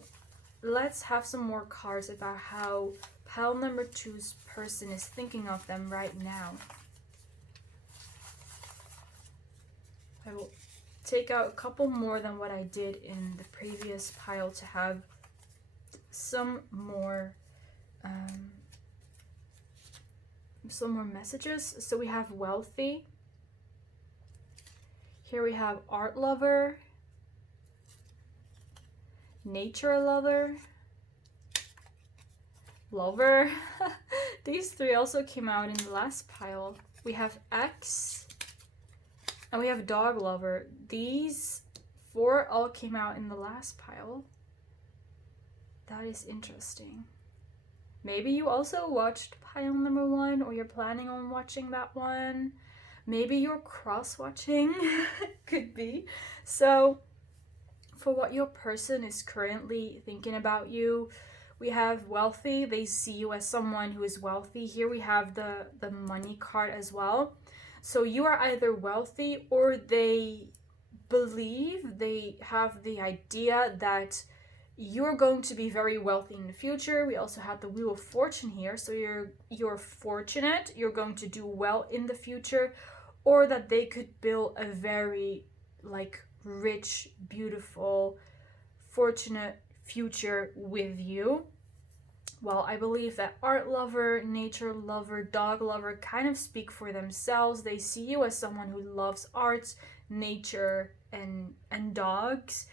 let's have some more cards about how pile number 2's person is thinking of them right now. I will take out a couple more than what I did in the previous pile to have some more messages. So we have wealthy. Here we have art lover, nature lover, lover. These 3 also came out in the last pile. We have X, and we have dog lover. These 4 all came out in the last pile. That is interesting. Maybe you also watched pile number 1, or you're planning on watching that one. Maybe you're cross-watching. Could be. So for what your person is currently thinking about you, we have wealthy. They see you as someone who is wealthy. Here we have the money card as well. So you are either wealthy, or they believe, they have the idea that you're going to be very wealthy in the future. We also have the Wheel of Fortune here. So you're fortunate, you're going to do well in the future, or that they could build a very like rich, beautiful, fortunate future with you. Well, I believe that art lover, nature lover, dog lover kind of speak for themselves. They see you as someone who loves arts, nature, and dogs,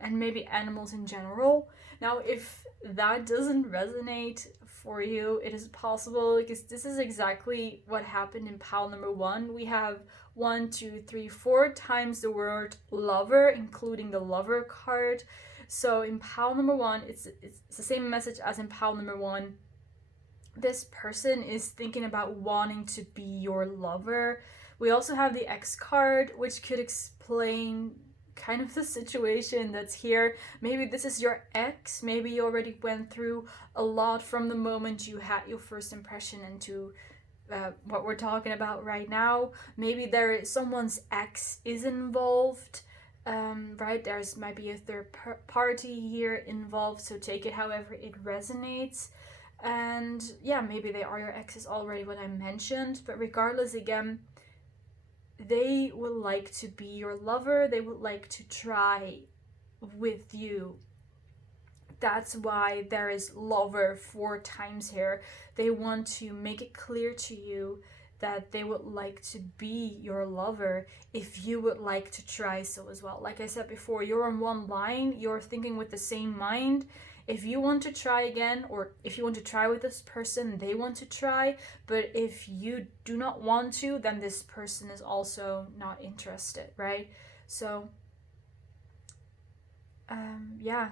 and maybe animals in general. Now, if that doesn't resonate for you, it is possible, because this is exactly what happened in pile number 1. We have 1, 2, 3, 4 times the word lover, including the lover card. So in pile number 1, it's the same message as in pile number 1. This person is thinking about wanting to be your lover. We also have the X card, which could explain kind of the situation that's here. Maybe this is your ex. Maybe you already went through a lot from the moment you had your first impression and to what we're talking about right now. Maybe there is someone's ex is involved, right? There's might be a third party here involved, so take it however it resonates. And yeah, maybe they are your exes already, what I mentioned, but regardless, again, they would like to be your lover, they would like to try with you. That's why there is lover 4 times here. They want to make it clear to you that they would like to be your lover if you would like to try so as well. Like I said before, you're on one line, you're thinking with the same mind. If you want to try again, or if you want to try with this person, they want to try. But if you do not want to, then this person is also not interested, right? So, yeah,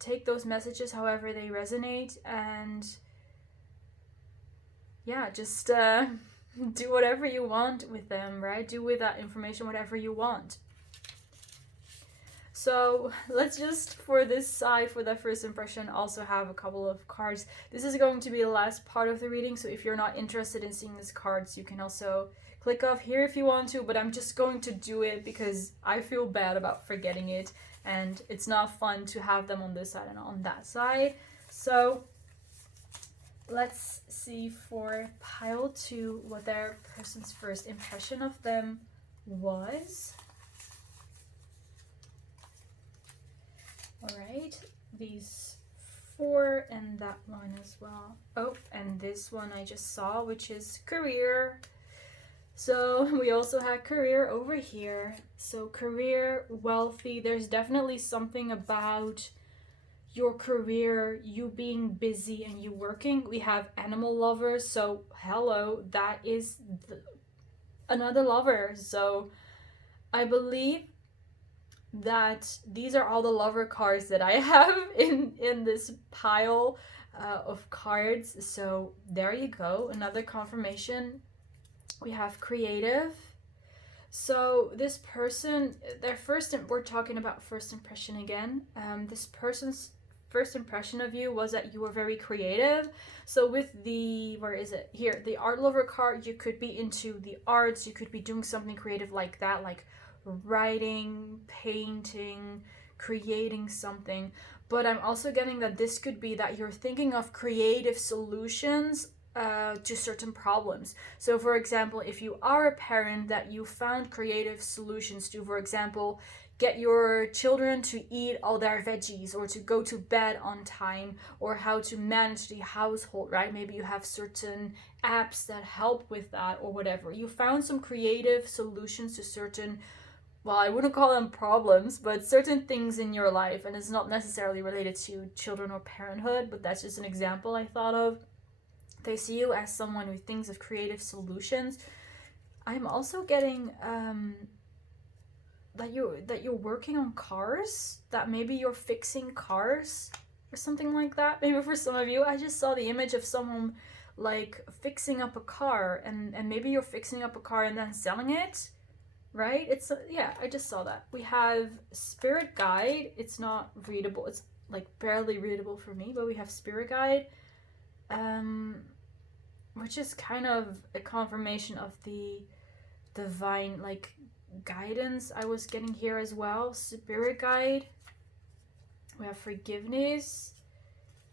take those messages however they resonate, and yeah, just do whatever you want with them, right? Do with that information whatever you want. So let's just, for this side, for the first impression, also have a couple of cards. This is going to be the last part of the reading, so if you're not interested in seeing these cards, you can also click off here if you want to, but I'm just going to do it because I feel bad about forgetting it, and it's not fun to have them on this side and on that side. So let's see for pile 2 what their person's first impression of them was. All right, these 4 and that one as well. Oh, and this one I just saw, which is career. So we also had career over here. So career, wealthy. There's definitely something about your career, you being busy and you working. We have animal lovers. So hello, that is another lover. So I believe that these are all the lover cards that I have in this pile of cards. So there you go, another confirmation. We have creative. So this person, we're talking about first impression again. This person's first impression of you was that you were very creative. So with the, where is it? Here, the art lover card, you could be into the arts, you could be doing something creative like that, like writing, painting, creating something. But I'm also getting that this could be that you're thinking of creative solutions to certain problems. So for example, if you are a parent, that you found creative solutions to, for example, get your children to eat all their veggies, or to go to bed on time, or how to manage the household, right? Maybe you have certain apps that help with that, or whatever. You found some creative solutions to certain, well, I wouldn't call them problems, but certain things in your life, and it's not necessarily related to children or parenthood, but that's just an example I thought of. They see you as someone who thinks of creative solutions. I'm also getting that you're working on cars, that maybe you're fixing cars or something like that. Maybe for some of you, I just saw the image of someone like fixing up a car, and maybe you're fixing up a car and then selling it, right? It's yeah, I just saw that. We have spirit guide. It's not readable, it's like barely readable for me, but we have spirit guide, which is kind of a confirmation of the divine like guidance I was getting here as well. Spirit guide. We have forgiveness,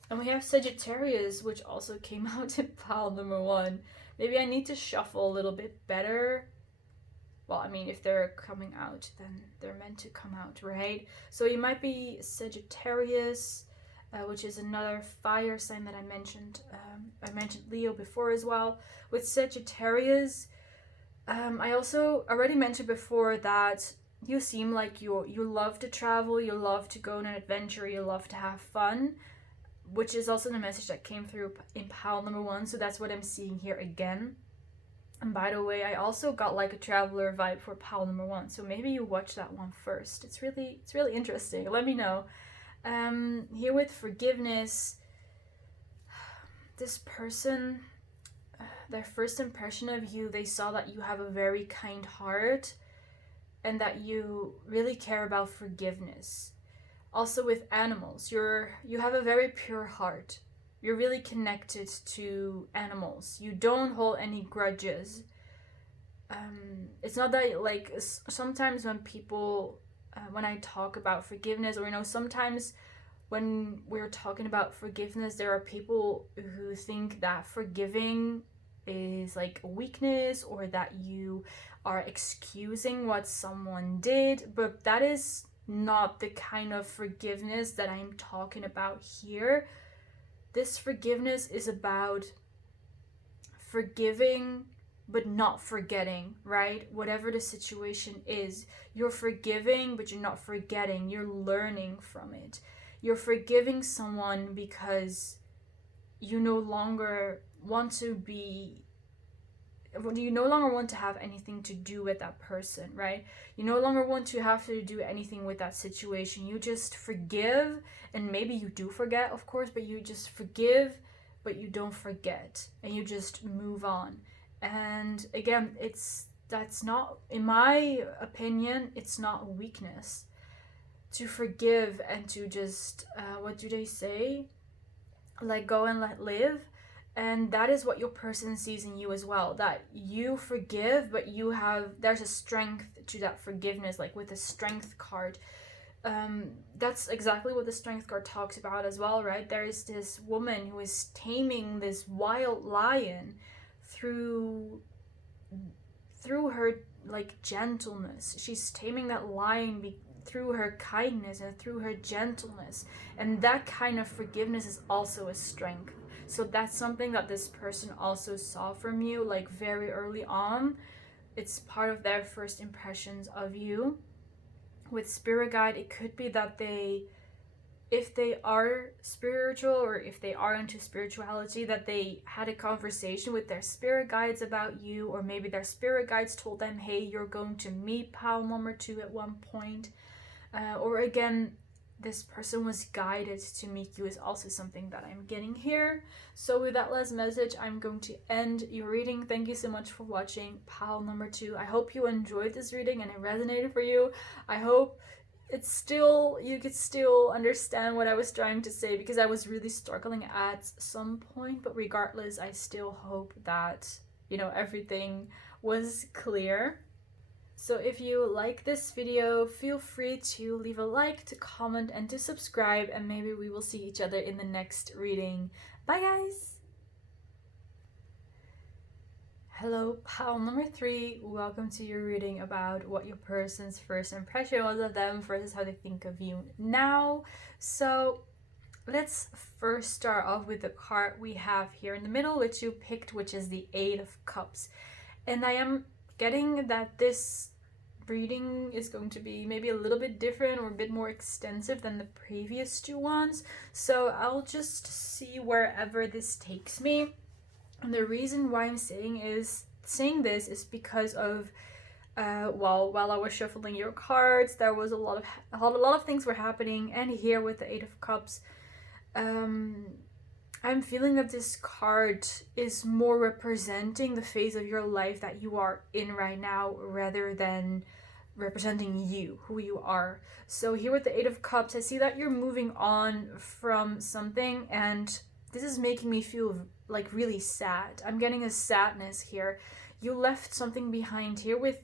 and we have Sagittarius, which also came out in pile number 1. Maybe I need to shuffle a little bit better. Well, I mean, if they're coming out, then they're meant to come out, right? So you might be Sagittarius, which is another fire sign that I mentioned. I mentioned Leo before as well. With Sagittarius, I also already mentioned before that you seem like you love to travel, you love to go on an adventure, you love to have fun, which is also the message that came through in pile number 1. So that's what I'm seeing here again. And by the way, I also got like a traveler vibe for pile number 1. So maybe you watch that one first. It's really interesting. Let me know. Here with forgiveness, this person, their first impression of you, they saw that you have a very kind heart and that you really care about forgiveness. Also with animals, you have a very pure heart. you're really connected to animals. You don't hold any grudges. It's not that, like, sometimes when people, when I talk about forgiveness, or, you know, sometimes when we're talking about forgiveness, there are people who think that forgiving is like a weakness, or that you are excusing what someone did, but that is not the kind of forgiveness that I'm talking about here. This forgiveness is about forgiving but not forgetting, right? Whatever the situation is, you're forgiving but you're not forgetting. You're learning from it. You're forgiving someone because you no longer want to be, you no longer want to have anything to do with that person, right? You no longer want to have to do anything with that situation. You just forgive, and maybe you do forget, of course, but you just forgive, but you don't forget, and you just move on. And again, that's not, in my opinion, it's not weakness to forgive and to just, what do they say? Let go and let live. And that is what your person sees in you as well, that you forgive, but there's a strength to that forgiveness, like with the strength card. That's exactly what the strength card talks about as well, right? There is this woman who is taming this wild lion through her, like, gentleness. She's taming that lion through her kindness and through her gentleness, and that kind of forgiveness is also a strength. So that's something that this person also saw from you, like, very early on. It's part of their first impressions of you. With spirit guide, it could be that if they are spiritual, or if they are into spirituality, that they had a conversation with their spirit guides about you, or maybe their spirit guides told them, hey, you're going to meet pile number 2 at one point. Or again, this person was guided to meet you is also something that I'm getting here. So with that last message, I'm going to end your reading. Thank you so much for watching pile number 2. I hope you enjoyed this reading and it resonated for you. I hope you could still understand what I was trying to say, because I was really struggling at some point, but regardless, I still hope that, you know, everything was clear. So if you like this video, feel free to leave a like, to comment, and to subscribe, and maybe we will see each other in the next reading. Bye, guys! Hello, pile number 3. Welcome to your reading about what your person's first impression was of them versus how they think of you now. So let's first start off with the card we have here in the middle, which you picked, which is the 8 of Cups. And I am getting that this reading is going to be maybe a little bit different or a bit more extensive than the previous 2 ones. So I'll just see wherever this takes me. And the reason why I'm saying this is because of while I was shuffling your cards, there was a lot of things were happening, and here with the 8 of Cups, I'm feeling that this card is more representing the phase of your life that you are in right now, rather than representing you, who you are. So here with the 8 of Cups, I see that you're moving on from something, and this is making me feel like really sad. I'm getting a sadness here. You left something behind here with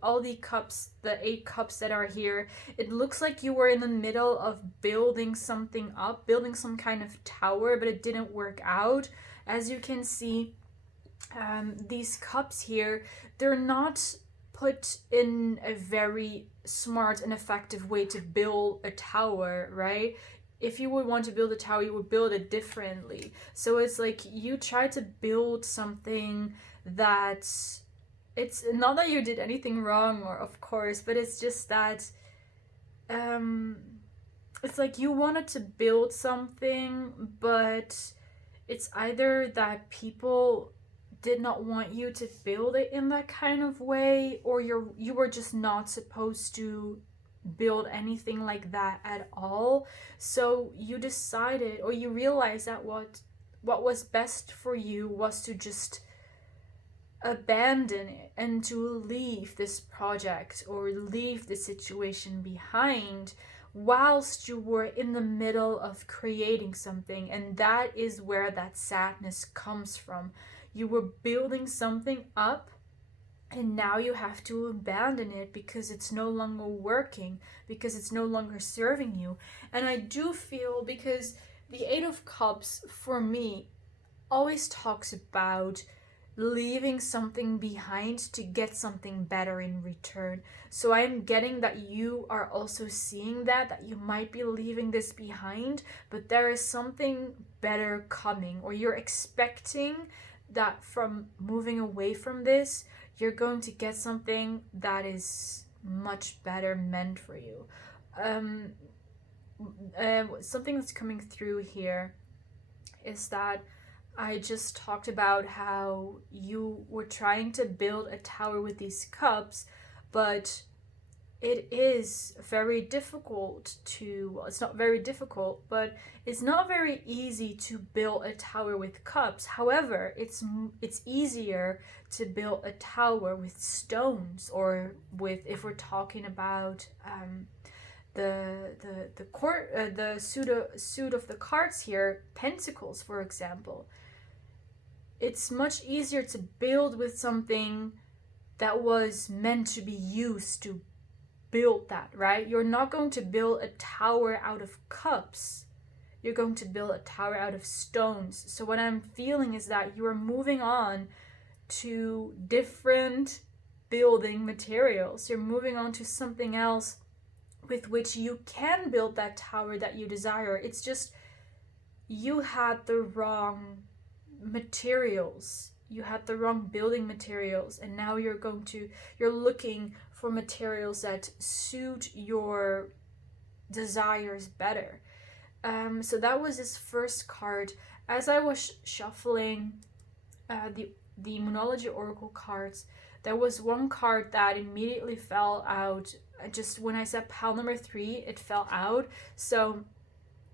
all the cups, the 8 cups that are here. It looks like you were in the middle of building something up, building some kind of tower, but it didn't work out. As you can see, these cups here, they're not put in a very smart and effective way to build a tower, right? If you would want to build a tower, you would build it differently. So it's like you try to build something that, it's not that you did anything wrong, or of course, but it's just that it's like you wanted to build something, but it's either that people did not want you to build it in that kind of way, or you were just not supposed to build anything like that at all. So you decided, or you realized that what was best for you was to just abandon it and to leave this project or leave the situation behind, whilst you were in the middle of creating something. And that is where that sadness comes from. You were building something up, and now you have to abandon it because it's no longer working, because it's no longer serving you. And I do feel, because the Eight of Cups for me always talks about leaving something behind to get something better in return. So I'm getting that you are also seeing that you might be leaving this behind, but there is something better coming, or you're expecting that from moving away from this, you're going to get something that is much better meant for you. Something that's coming through here is that I just talked about how you were trying to build a tower with these cups, but it is very difficult to, well, it's not very difficult, but it's not very easy to build a tower with cups. However, it's easier to build a tower with stones, or with, if we're talking about the suit of the cards here, pentacles, for example. It's much easier to build with something that was meant to be used to build that, right? You're not going to build a tower out of cups. You're going to build a tower out of stones. So what I'm feeling is that you are moving on to different building materials. You're moving on to something else with which you can build that tower that you desire. It's just you had the wrong materials. You had the wrong building materials, and now you're looking for materials that suit your desires better. So that was his first card. As I was shuffling the Moonology Oracle cards, there was one card that immediately fell out. Just when I said pile number 3, it fell out. So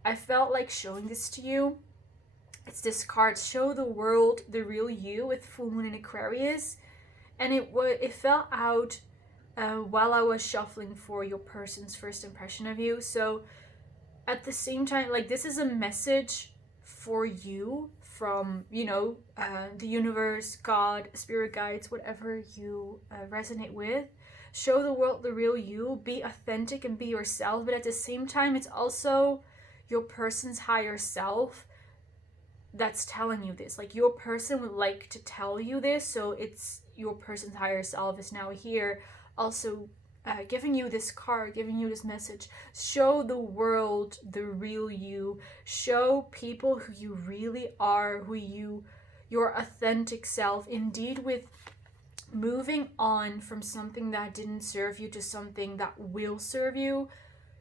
I felt like showing this to you. It's this card, Show the World the Real You, with full moon in Aquarius. And it fell out while I was shuffling for your person's first impression of you. So at the same time, like, this is a message for you from, the universe, God, spirit guides, whatever you resonate with. Show the world the real you, be authentic and be yourself. But at the same time, it's also your person's higher self that's telling you this. Like, your person would like to tell you this, so it's your person's higher self is now here also giving you this card, giving you this message. Show the world the real you. Show people who you really are, your authentic self. Indeed, with moving on from something that didn't serve you to something that will serve you,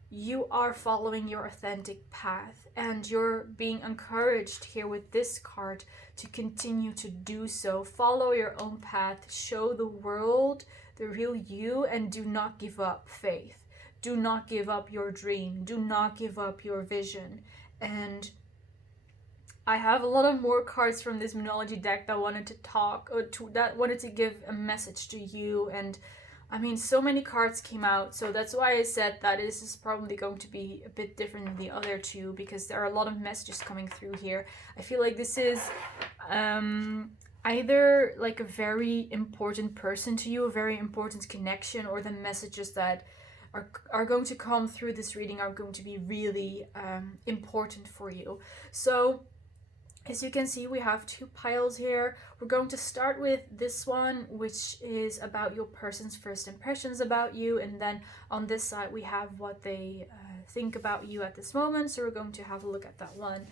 you are following your authentic path, and you're being encouraged here with this card to continue to do so. Follow your own path, show the world the real you, and do not give up faith. Do not give up your dream. Do not give up your vision. And I have a lot of more cards from this Moonology deck that wanted to give a message to you. And I mean, so many cards came out, so that's why I said that this is probably going to be a bit different than the other two, because there are a lot of messages coming through here. I feel like this is either like a very important person to you, a very important connection, or the messages that are going to come through this reading are going to be really important for you. So as you can see, we have 2 piles here. We're going to start with this one, which is about your person's first impressions about you. And then on this side, we have what they think about you at this moment. So we're going to have a look at that one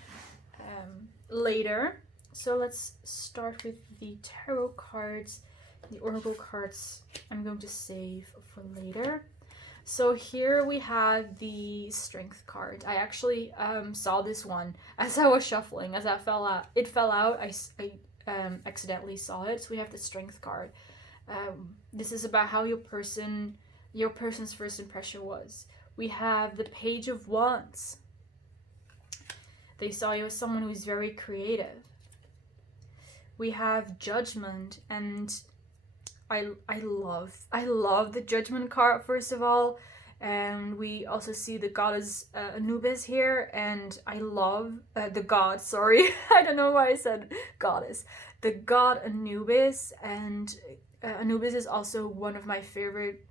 later. So let's start with the tarot cards. The oracle cards I'm going to save for later. So here we have the Strength card. I actually saw this one as I was shuffling. As it fell out. I accidentally saw it. So we have the Strength card. This is about how your person's first impression was. We have the Page of Wands. They saw you as someone who's very creative. We have Judgment, and I love the Judgment card, first of all. And we also see the goddess Anubis here, and I love the god, sorry, I don't know why I said goddess. The god Anubis, and Anubis is also one of my favorite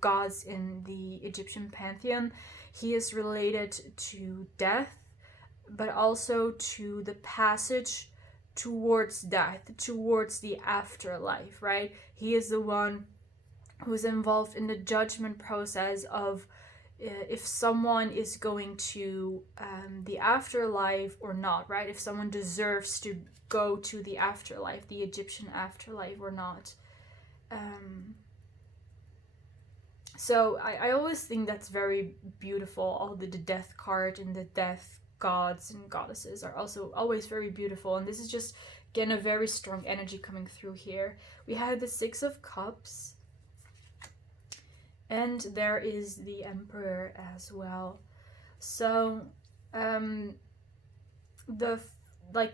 gods in the Egyptian pantheon. He is related to death, but also to the passage towards death, towards the afterlife, right? He is the one who's involved in the judgment process of if someone is going to the afterlife or not, right? If someone deserves to go to the afterlife, the Egyptian afterlife or not. So I always think that's very beautiful. All the death card and the death gods and goddesses are also always very beautiful. And this is just, again, a very strong energy coming through here. We have the Six of Cups. And there is the Emperor as well. So, the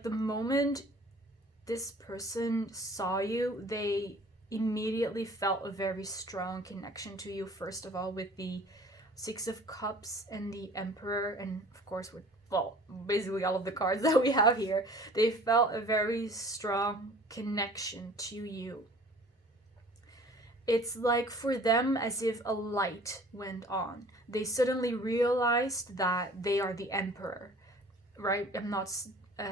moment this person saw you, they immediately felt a very strong connection to you. First of all, with the Six of Cups and the Emperor, and of course with, well, basically all of the cards that we have here, they felt a very strong connection to you. It's like for them as if a light went on. They suddenly realized that they are the emperor, right? I'm not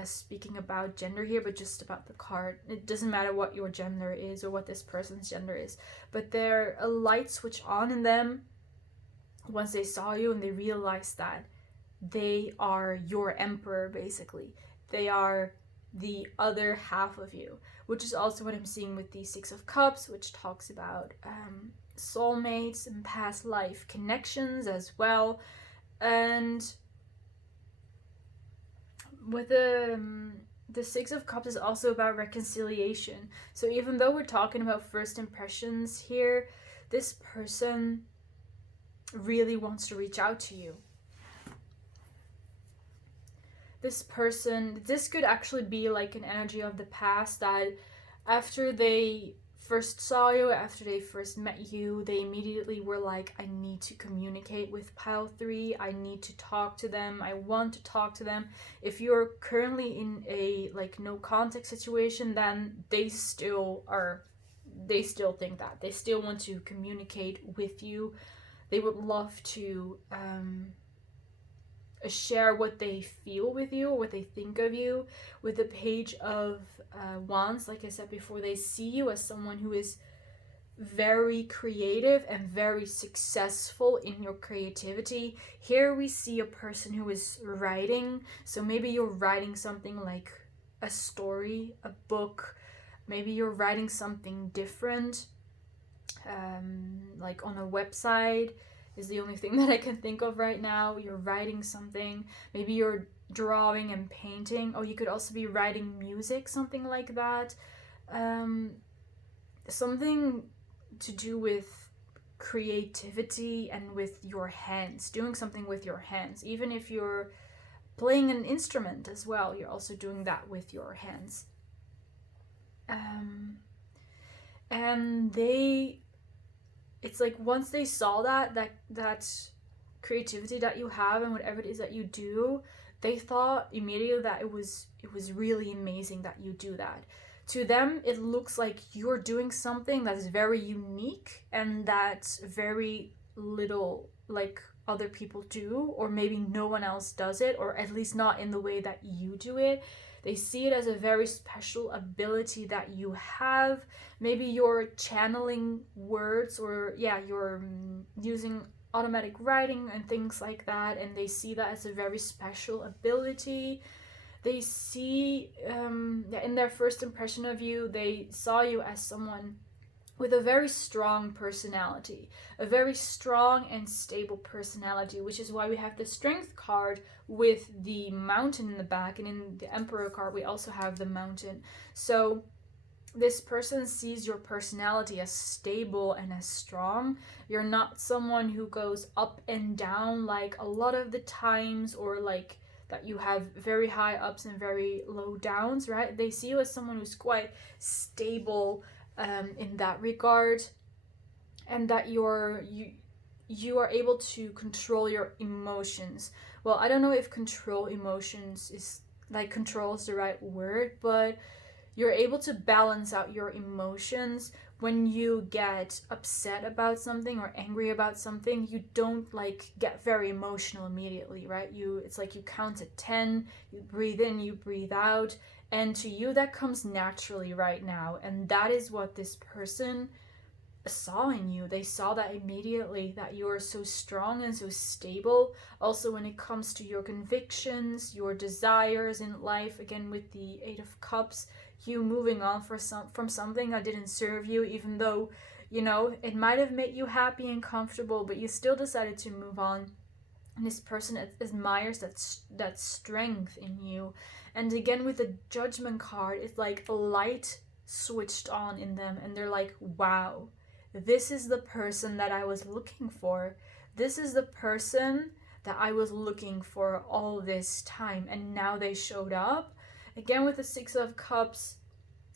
speaking about gender here, but just about the card. It doesn't matter what your gender is or what this person's gender is, but there a light switch on in them once they saw you and they realized that they are your emperor, basically. They are the other half of you, which is also what I'm seeing with the Six of Cups, which talks about soulmates and past life connections as well. And with the Six of Cups is also about reconciliation. So even though we're talking about first impressions here, this person really wants to reach out to you. This person, this could actually be like an energy of the past that after they first saw you, after they first met you, they immediately were like, I need to communicate with pile 3, I need to talk to them, I want to talk to them. If you're currently in a like no contact situation, then they still think that. They still want to communicate with you. They would love to share what they feel with you, or what they think of you. With the Page of Wands, like I said before, they see you as someone who is very creative and very successful in your creativity. Here we see a person who is writing, so maybe you're writing something like a story, a book, maybe you're writing something different, like on a website is the only thing that I can think of right now. You're writing something, maybe you're drawing and painting, or you could also be writing music, something like that. Something to do with creativity and with your hands, doing something with your hands. Even if you're playing an instrument as well, you're also doing that with your hands. And it's like once they saw that creativity that you have and whatever it is that you do, they thought immediately that it was really amazing that you do that. To them, it looks like you're doing something that's very unique and that's very little like other people do, or maybe no one else does it, or at least not in the way that you do it. They see it as a very special ability that you have. Maybe you're channeling words, or you're using automatic writing and things like that, and they see that as a very special ability. They see, in their first impression of you, they saw you as someone with a very strong personality, a very strong and stable personality, which is why we have the Strength card with the mountain in the back, and in the Emperor card we also have the mountain. So this person sees your personality as stable and as strong. You're not someone who goes up and down like a lot of the times, or like that you have very high ups and very low downs, right? They see you as someone who's quite stable in that regard, and that you you are able to control your emotions. Well, I don't know if control emotions is like control is the right word, but you're able to balance out your emotions. When you get upset about something or angry about something, you don't like get very emotional immediately, right? It's like you count to 10, you breathe in, you breathe out, and to you that comes naturally right now. And that is what this person saw in you. They saw that immediately, that you are so strong and so stable. Also, when it comes to your convictions, your desires in life, again with the Eight of Cups, you moving on from something that didn't serve you, even though, you know, it might have made you happy and comfortable, but you still decided to move on. And this person admires that strength in you. And again with the Judgment card, it's like a light switched on in them, and they're like, wow, this is the person that I was looking for. This is the person that I was looking for all this time, and now they showed up. Again with the Six of Cups,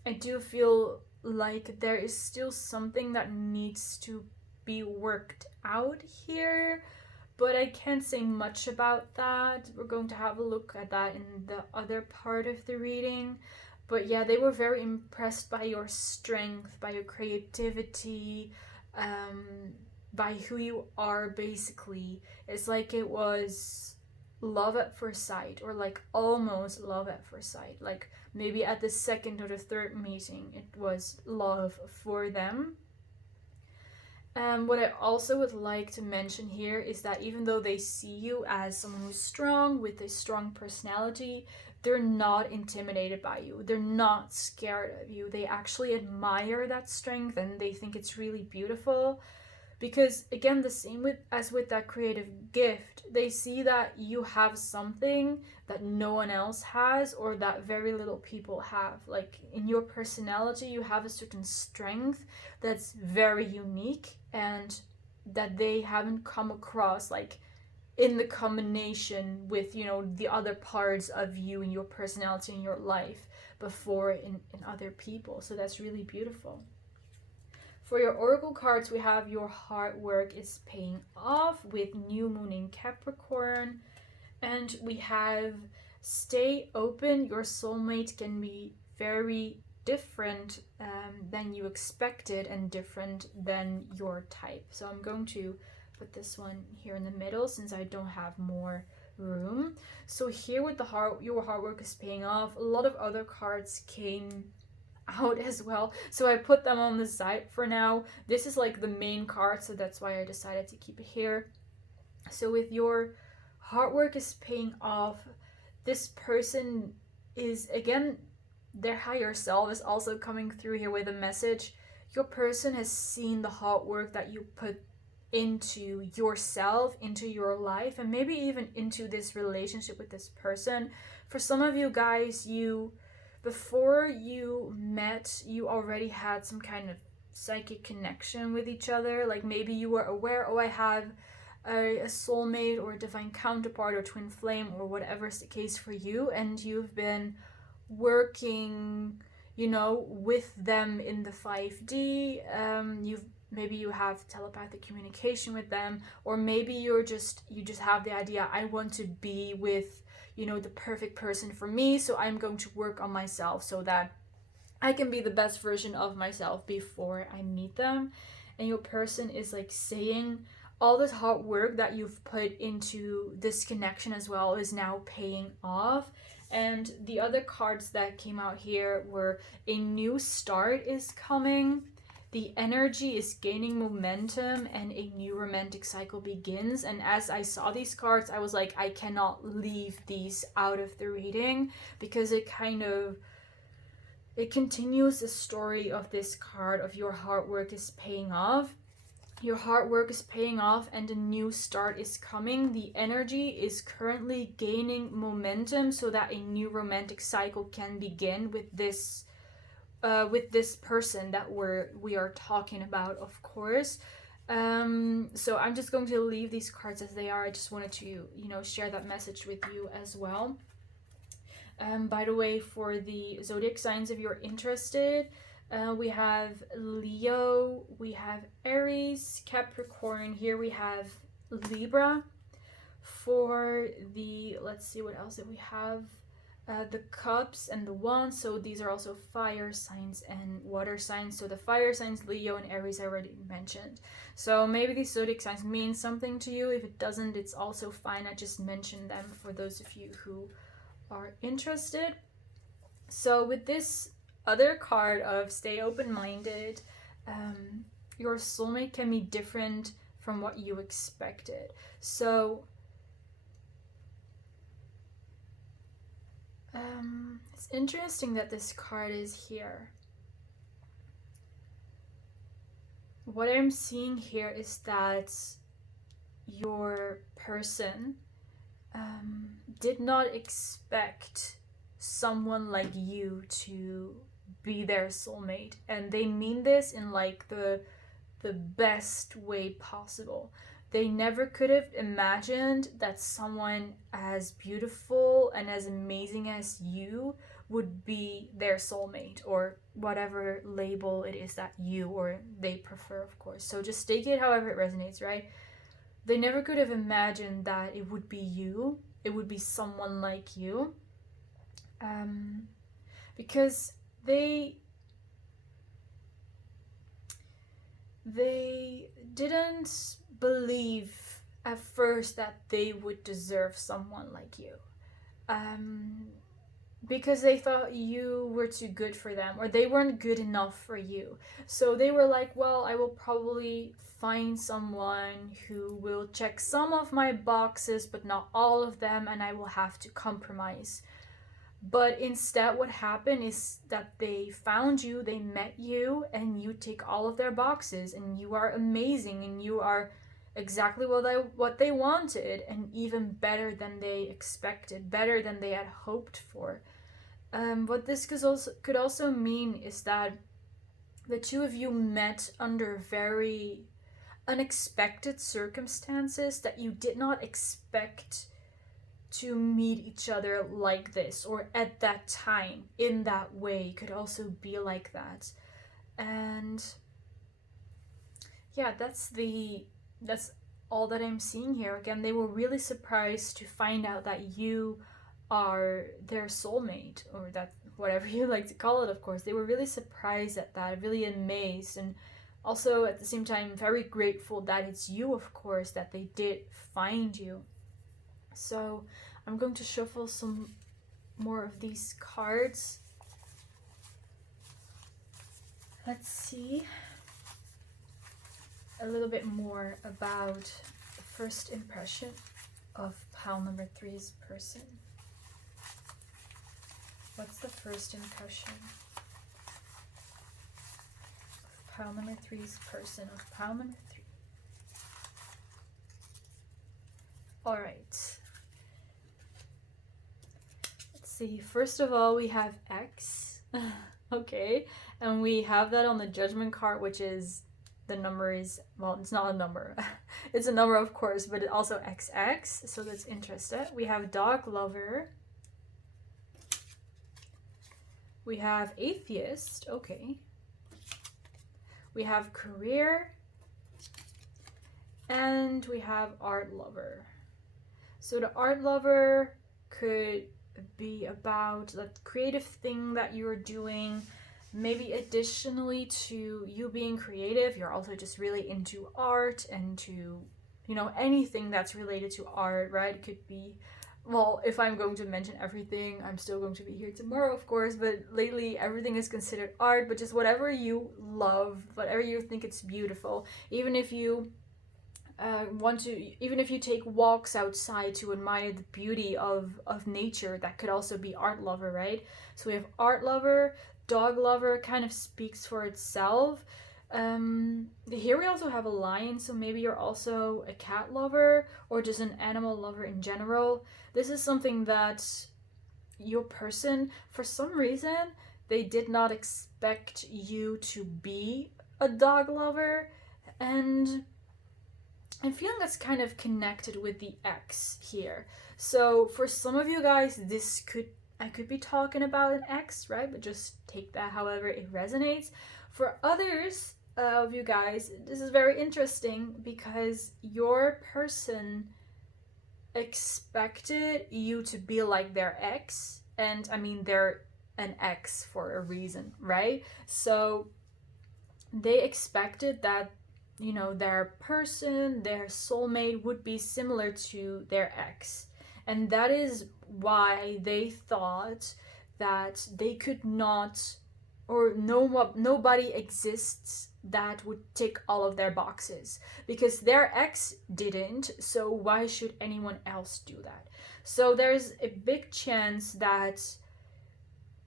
I do feel like there is still something that needs to be worked out here, but I can't say much about that. We're going to have a look at that in the other part of the reading. But yeah, they were very impressed by your strength, by your creativity, by who you are, basically. It's like it was love at first sight, or like almost love at first sight. Like maybe at the second or the third meeting, it was love for them. What I also would like to mention here is that even though they see you as someone who's strong, with a strong personality, they're not intimidated by you. They're not scared of you. They actually admire that strength, and they think it's really beautiful. Because again, the same as with that creative gift, they see that you have something that no one else has, or that very little people have. Like in your personality, you have a certain strength that's very unique, and that they haven't come across like in the combination with, you know, the other parts of you and your personality in your life before in other people. So that's really beautiful. For your oracle cards, we have your hard work is paying off with new moon in Capricorn. And we have stay open. Your soulmate can be very different than you expected, and different than your type. So I'm going to put this one here in the middle since I don't have more room. So here with your hard work is paying off, a lot of other cards came out as well, so I put them on the side for now. This is like the main card, so that's why I decided to keep it here. So with your hard work is paying off, this person is, again, their higher self is also coming through here with a message. Your person has seen the hard work that you put into yourself, into your life, and maybe even into this relationship with this person. For some of you guys, before you met, you already had some kind of psychic connection with each other. Like maybe you were aware, oh, I have a soulmate or a divine counterpart or twin flame or whatever is the case for you, and you've been working, you know, with them in the 5D. Maybe you have telepathic communication with them, or maybe you just have the idea, I want to be with, you know, the perfect person for me, so I'm going to work on myself so that I can be the best version of myself before I meet them. And your person is like saying all this hard work that you've put into this connection as well is now paying off. And the other cards that came out here were a new start is coming, the energy is gaining momentum, and a new romantic cycle begins. And as I saw these cards, I was like, I cannot leave these out of the reading, because it continues the story of this card of your hard work is paying off. Your hard work is paying off, and a new start is coming. The energy is currently gaining momentum so that a new romantic cycle can begin with this person that we are talking about, of course. So I'm just going to leave these cards as they are. I just wanted to, you know, share that message with you as well. By the way, for the zodiac signs, if you're interested, We have Leo, we have Aries, Capricorn. Here we have Libra. For the, let's see, what else did we have? The cups and the wands. So these are also fire signs and water signs. So the fire signs, Leo and Aries, I already mentioned. So maybe these zodiac signs mean something to you. If it doesn't, it's also fine. I just mentioned them for those of you who are interested. So with this other card of stay open-minded, your soulmate can be different from what you expected. So it's interesting that this card is here. What I'm seeing here is that your person did not expect someone like you to be their soulmate, and they mean this in like the best way possible. They never could have imagined that someone as beautiful and as amazing as you would be their soulmate, or whatever label it is that you or they prefer, of course. So just take it however it resonates, right? They never could have imagined that it would be you, it would be someone like you, because they didn't believe at first that they would deserve someone like you, because they thought you were too good for them, or they weren't good enough for you. So they were like, well, I will probably find someone who will check some of my boxes but not all of them, and I will have to compromise. But instead, what happened is that they found you, they met you, and you tick all of their boxes, and you are amazing, and you are exactly what they wanted, and even better than they expected, better than they had hoped for. What this could also mean is that the two of you met under very unexpected circumstances, that you did not expect to meet each other like this, or at that time in that way. Could also be like that. And yeah, that's all that I'm seeing here. Again, they were really surprised to find out that you are their soulmate, or that, whatever you like to call it, of course. They were really surprised at that, really amazed, and also at the same time very grateful that it's you, of course, that they did find you. So I'm going to shuffle some more of these cards. Let's see a little bit more about the first impression of pile number 3's person. What's the first impression of pile number 3's person, of pile number 3? Alright. Let's see. First of all, we have X. Okay. And we have that on the judgment card, which is, the number is, well, it's not a number. It's a number, of course, but it also XX. So that's interesting. We have dog lover. We have atheist. Okay. We have career. And we have art lover. So the art lover could be about that creative thing that you're doing. Maybe additionally to you being creative, you're also just really into art and to, you know, anything that's related to art, right? It could be, well, if I'm going to mention everything, I'm still going to be here tomorrow, of course, but lately everything is considered art, but just whatever you love, whatever you think it's beautiful, even if you even if you take walks outside to admire the beauty of nature, that could also be art lover, right? So we have art lover. Dog lover kind of speaks for itself. Here we also have a lion, so maybe you're also a cat lover, or just an animal lover in general. This is something that your person, for some reason, they did not expect you to be a dog lover, and I'm feeling that's kind of connected with the X here. So for some of you guys, this could I could be talking about an ex, right? But just take that however it resonates. For others of you guys, this is very interesting because your person expected you to be like their ex. And I mean, they're an ex for a reason, right? So they expected that, you know, their person, their soulmate would be similar to their ex. And that is why they thought that they could not, or nobody exists that would tick all of their boxes, because their ex didn't, so why should anyone else do that? So there's a big chance that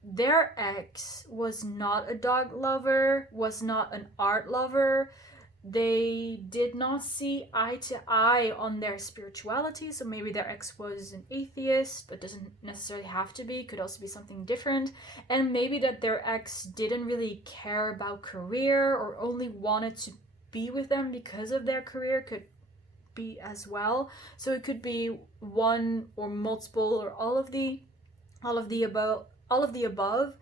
their ex was not a dog lover, was not an art lover. They did not see eye to eye on their spirituality. So maybe their ex was an atheist. That doesn't necessarily have to be, could also be something different. And maybe that their ex didn't really care about career, or only wanted to be with them because of their career, could be as well. So it could be one or multiple or all of the above,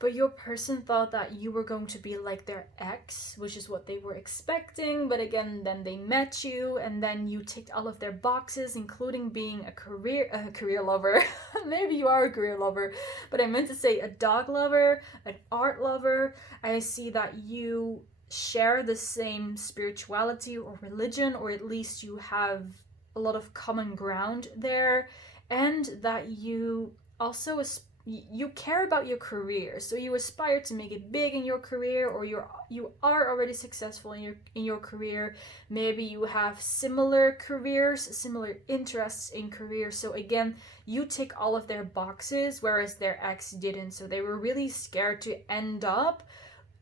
but your person thought that you were going to be like their ex, which is what they were expecting. But again, then they met you, and then you ticked all of their boxes, including being a career lover. Maybe you are a career lover, but I meant to say a dog lover, an art lover. I see that you share the same spirituality or religion, or at least you have a lot of common ground there, and that you also you care about your career, so you aspire to make it big in your career, or you are already successful in your career. Maybe you have similar careers, similar interests in career. So again, you tick all of their boxes, whereas their ex didn't. So they were really scared to end up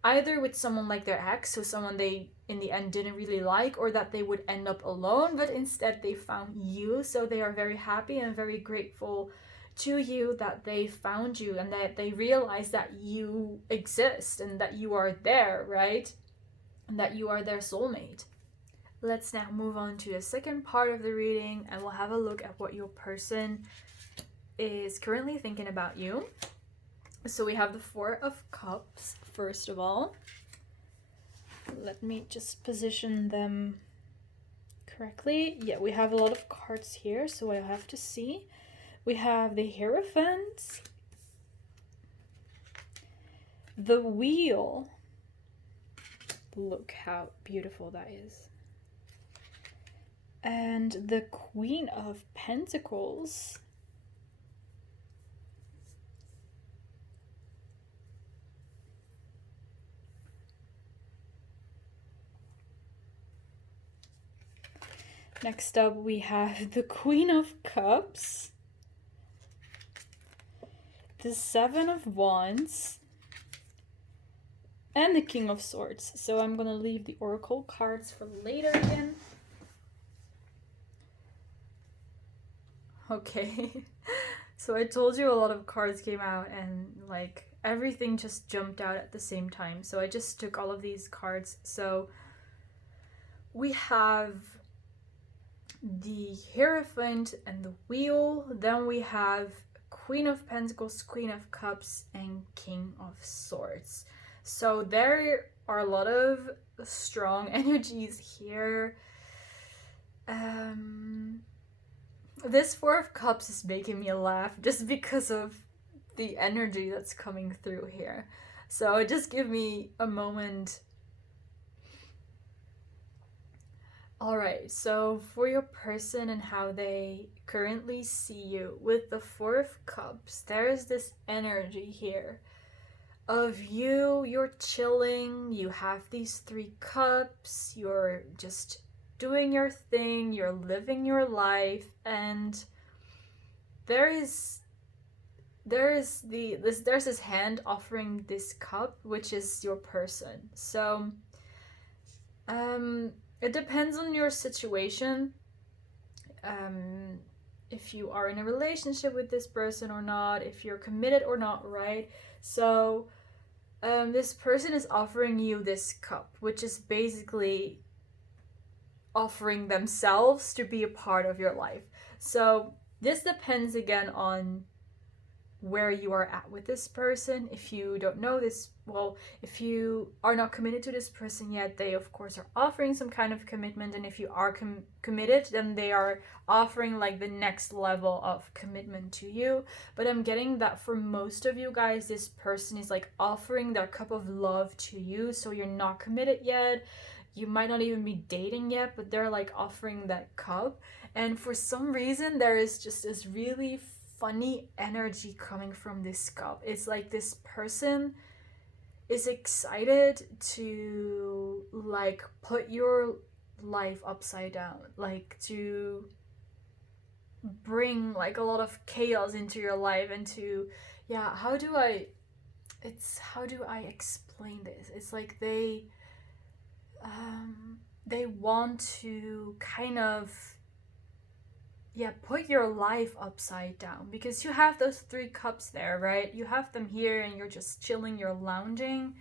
either with someone like their ex, so someone they in the end didn't really like, or that they would end up alone, but instead they found you. So they are very happy and very grateful to you that they found you, and that they realize that you exist and that you are there, right? And that you are their soulmate. Let's now move on to the second part of the reading, and we'll have a look at what your person is currently thinking about you. So we have the Four of Cups, first of all. Let me just position them correctly. Yeah, we have a lot of cards here, so I have to see. We have the Hierophant, the Wheel. Look how beautiful that is. And the Queen of Pentacles. Next up, we have the Queen of Cups, the Seven of Wands, and the King of Swords. So I'm gonna leave the Oracle cards for later again. Okay, so I told you a lot of cards came out, and like everything just jumped out at the same time. So I just took all of these cards. So we have the Hierophant and the Wheel. Then we have Queen of Pentacles, Queen of Cups, and King of Swords. So there are a lot of strong energies here. This Four of Cups is making me laugh just because of the energy that's coming through here. So just give me a moment. Alright, so for your person and how they currently see you, with the Four of Cups, there's this energy here of you're chilling, you have these 3 cups, you're just doing your thing, you're living your life, and there's this hand offering this cup, which is your person. So it depends on your situation, if you are in a relationship with this person or not, if you're committed or not, right? So this person is offering you this cup, which is basically offering themselves to be a part of your life. So this depends again on where you are at with this person. If you don't know this, well, if you are not committed to this person yet, they of course are offering some kind of commitment, and if you are committed, then they are offering like the next level of commitment to you. But I'm getting that for most of you guys, this person is like offering their cup of love to you, so you're not committed yet, you might not even be dating yet, but they're like offering that cup. And for some reason there is just this really funny energy coming from this cup. It's like this person is excited to like put your life upside down, like to bring like a lot of chaos into your life, and to, yeah, how do I explain this? It's like they want to kind of, yeah, put your life upside down, because you have those 3 cups there, right? You have them here and you're just chilling, you're lounging,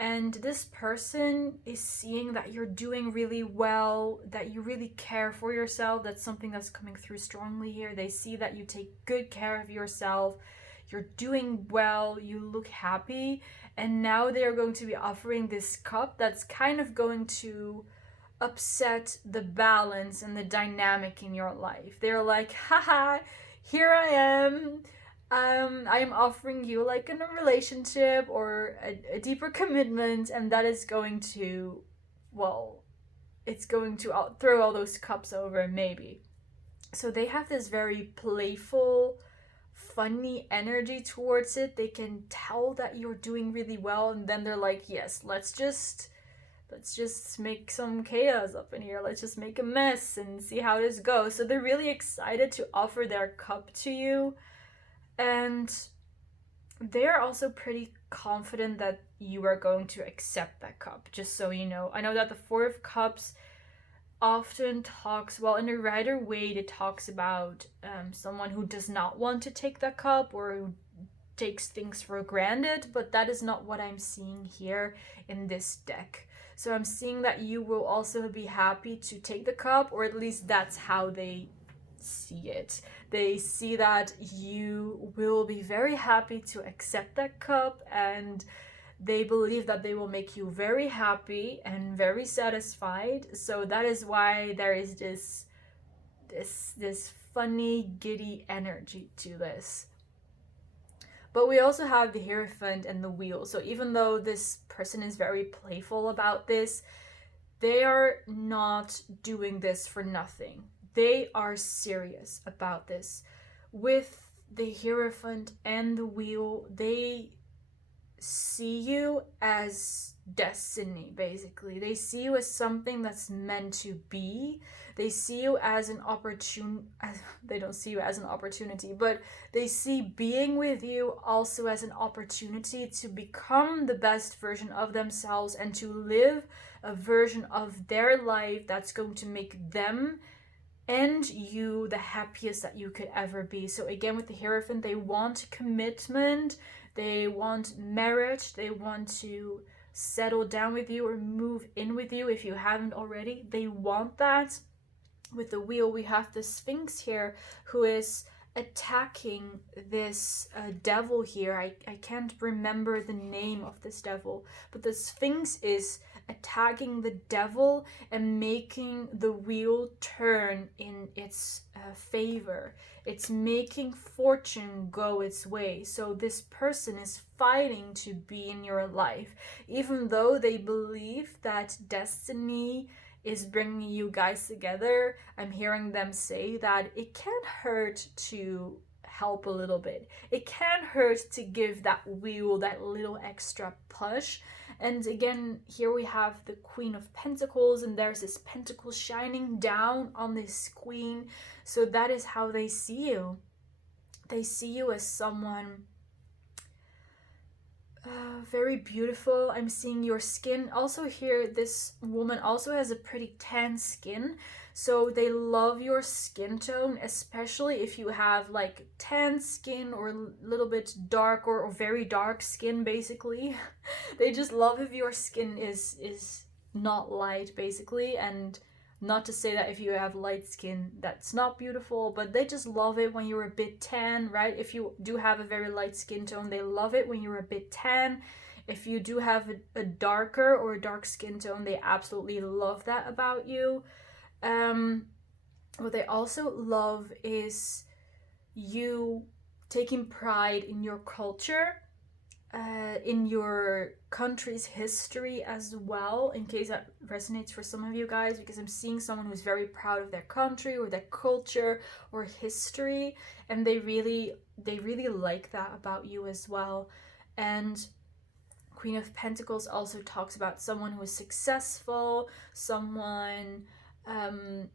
and this person is seeing that you're doing really well, that you really care for yourself. That's something that's coming through strongly here. They see that you take good care of yourself, you're doing well, you look happy, and now they're going to be offering this cup that's kind of going to upset the balance and the dynamic in your life. They're like, haha, here I am. I'm offering you like in a relationship or a deeper commitment, and that is going to, well, it's going to throw all those cups over, maybe. So they have this very playful, funny energy towards it. They can tell that you're doing really well, and then they're like, yes, let's just make some chaos up in here. Let's just make a mess and see how this goes. So they're really excited to offer their cup to you. And they're also pretty confident that you are going to accept that cup, just so you know. I know that the 4 of Cups often talks, well, in a Rider Waite, it talks about someone who does not want to take that cup or who takes things for granted, but that is not what I'm seeing here in this deck. So I'm seeing that you will also be happy to take the cup, or at least that's how they see it. They see that you will be very happy to accept that cup, and they believe that they will make you very happy and very satisfied. So that is why there is this funny, giddy energy to this. But we also have the Hierophant and the Wheel. So even though this person is very playful about this, they are not doing this for nothing. They are serious about this. With the Hierophant and the Wheel, they see you as destiny, basically. They see you as something that's meant to be. They see you as an opportunity. They don't see you as an opportunity, but they see being with you also as an opportunity to become the best version of themselves and to live a version of their life that's going to make them and you the happiest that you could ever be. So again, with the Hierophant, they want commitment, they want marriage, they want to settle down with you or move in with you if you haven't already. They want that. With the Wheel, we have the Sphinx here who is attacking this devil here. I can't remember the name of this devil, but the Sphinx is attacking the devil and making the wheel turn in its favor. It's making fortune go its way. So this person is fighting to be in your life, even though they believe that destiny is bringing you guys together. I'm hearing them say that it can't hurt to help a little bit. It can't hurt to give that wheel that little extra push. And again, here we have the Queen of Pentacles, and there's this pentacle shining down on this queen. So that is how they see you. They see you as someone very beautiful. I'm seeing your skin. Also here, this woman also has a pretty tan skin. So they love your skin tone, especially if you have like tan skin or a little bit dark or very dark skin, basically. They just love if your skin is not light, basically, and Not to say that if you have light skin, that's not beautiful, but they just love it when you're a bit tan, right? If you do have a very light skin tone, they love it when you're a bit tan. If you do have a darker or a dark skin tone, they absolutely love that about you. What they also love is you taking pride in your culture, in your country's history as well, in case that resonates for some of you guys, because I'm seeing someone who's very proud of their country or their culture or history, and they really like that about you as well. And Queen of Pentacles also talks about someone who is successful, someone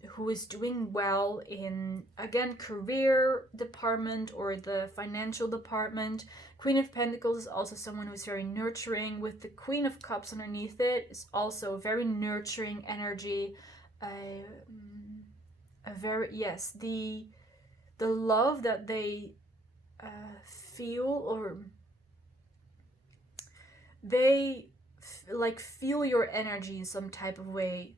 who is doing well in, again, career department or the financial department. Queen of Pentacles is also someone who is very nurturing, with the Queen of Cups underneath it is also very nurturing energy. A very, yes, the love that they feel, or they like feel your energy in some type of way.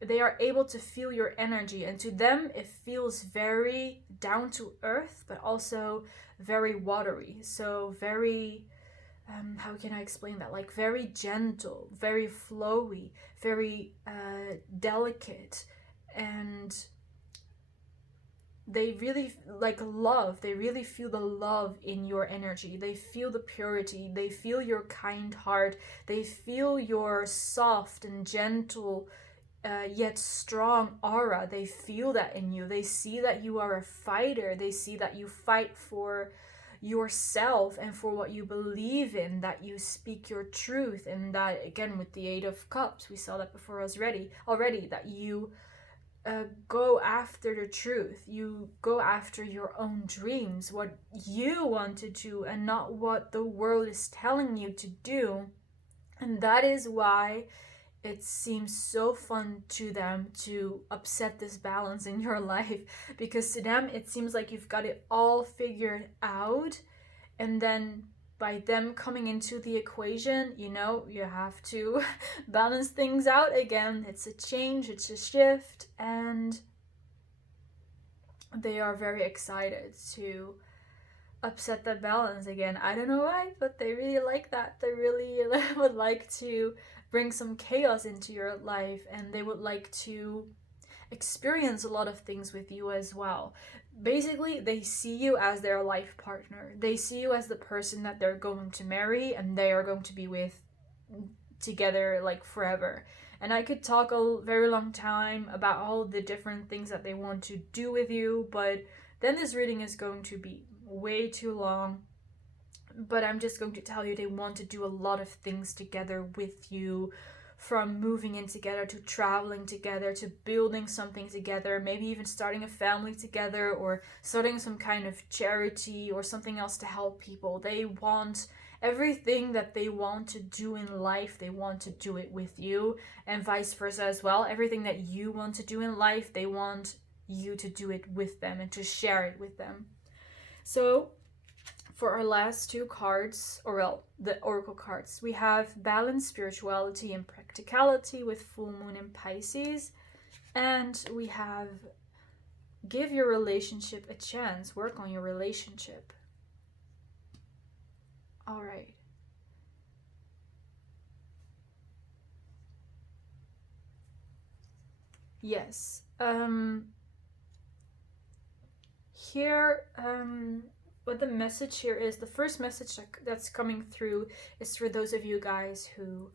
They are able to feel your energy, and to them it feels very down to earth, but also very watery. So very, how can I explain that? Like very gentle, very flowy, very delicate, and they really like love. They really feel the love in your energy. They feel the purity. They feel your kind heart. They feel your soft and gentle yet strong aura. They feel that in you. They see that you are a fighter. They see that you fight for yourself and for what you believe in, that you speak your truth, and that, again, with the Eight of Cups, we saw that before us already, that you go after the truth. You go after your own dreams, what you want to do, and not what the world is telling you to do. And that is why it seems so fun to them to upset this balance in your life, because to them it seems like you've got it all figured out, and then by them coming into the equation, you have to balance things out again. It's a change, it's a shift, and they are very excited to upset that balance again. I don't know why, but they really like that. They really would like to bring some chaos into your life, and they would like to experience a lot of things with you as well. Basically, they see you as their life partner. They see you as the person that they're going to marry and they are going to be with together like forever. And I could talk a very long time about all the different things that they want to do with you, but then this reading is going to be way too long. But I'm just going to tell you they want to do a lot of things together with you, from moving in together to traveling together to building something together, maybe even starting a family together or starting some kind of charity or something else to help people. They want everything that they want to do in life, they want to do it with you, and vice versa as well. Everything that you want to do in life, they want you to do it with them and to share it with them. So for our last two cards, or well, the Oracle cards, we have Balance, Spirituality, and Practicality with Full Moon in Pisces. And we have Give Your Relationship a Chance, Work on Your Relationship. All right. Yes. Here, what the message here is, the first message that's coming through is for those of you guys who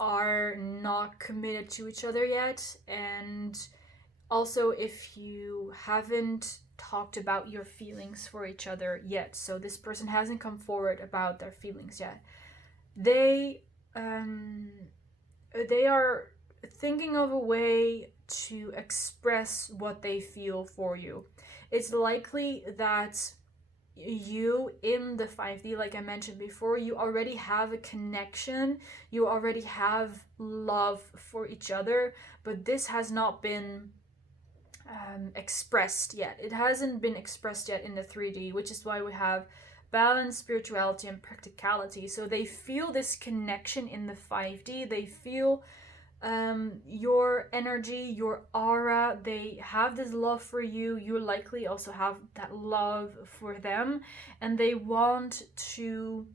are not committed to each other yet, and also if you haven't talked about your feelings for each other yet. So this person hasn't come forward about their feelings yet. They are thinking of a way to express what they feel for you. It's likely that you, in the 5D, like I mentioned before, you already have a connection, you already have love for each other, but this has not been expressed yet. It hasn't been expressed yet in the 3D, which is why we have Balance, Spirituality, and Practicality. So they feel this connection in the 5D. They feel Your energy, your aura, they have this love for you. You likely also have that love for them, and they want to